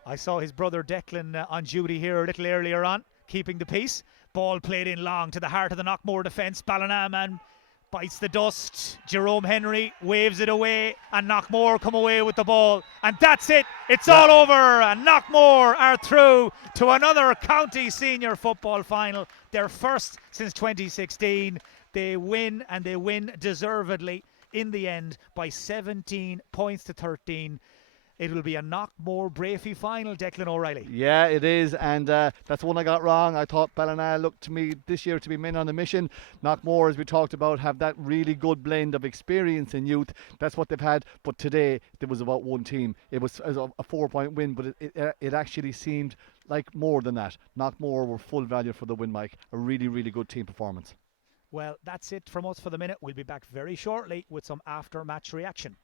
I saw his brother Declan on duty here a little earlier on, keeping the peace. Ball played in long to the heart of the Knockmore defence. Ballina man bites the dust. Jerome Henry waves it away, and Knockmore come away with the ball. And that's it. It's all over. And Knockmore are through to another county senior football final. Their first since 2016. They win, and they win deservedly in the end by 17 points to 13. It will be a Knockmore Brafey final, Declan O'Reilly. Yeah, it is, and that's one I got wrong. I thought Ballina looked to me this year to be men on the mission. Knockmore, as we talked about, have that really good blend of experience and youth. That's what they've had, but today there was about one team. It was a 4 point win, but it actually seemed like more than that. Knockmore were full value for the win, Mike. A really, really good team performance. Well, that's it from us for the minute. We'll be back very shortly with some after-match reaction.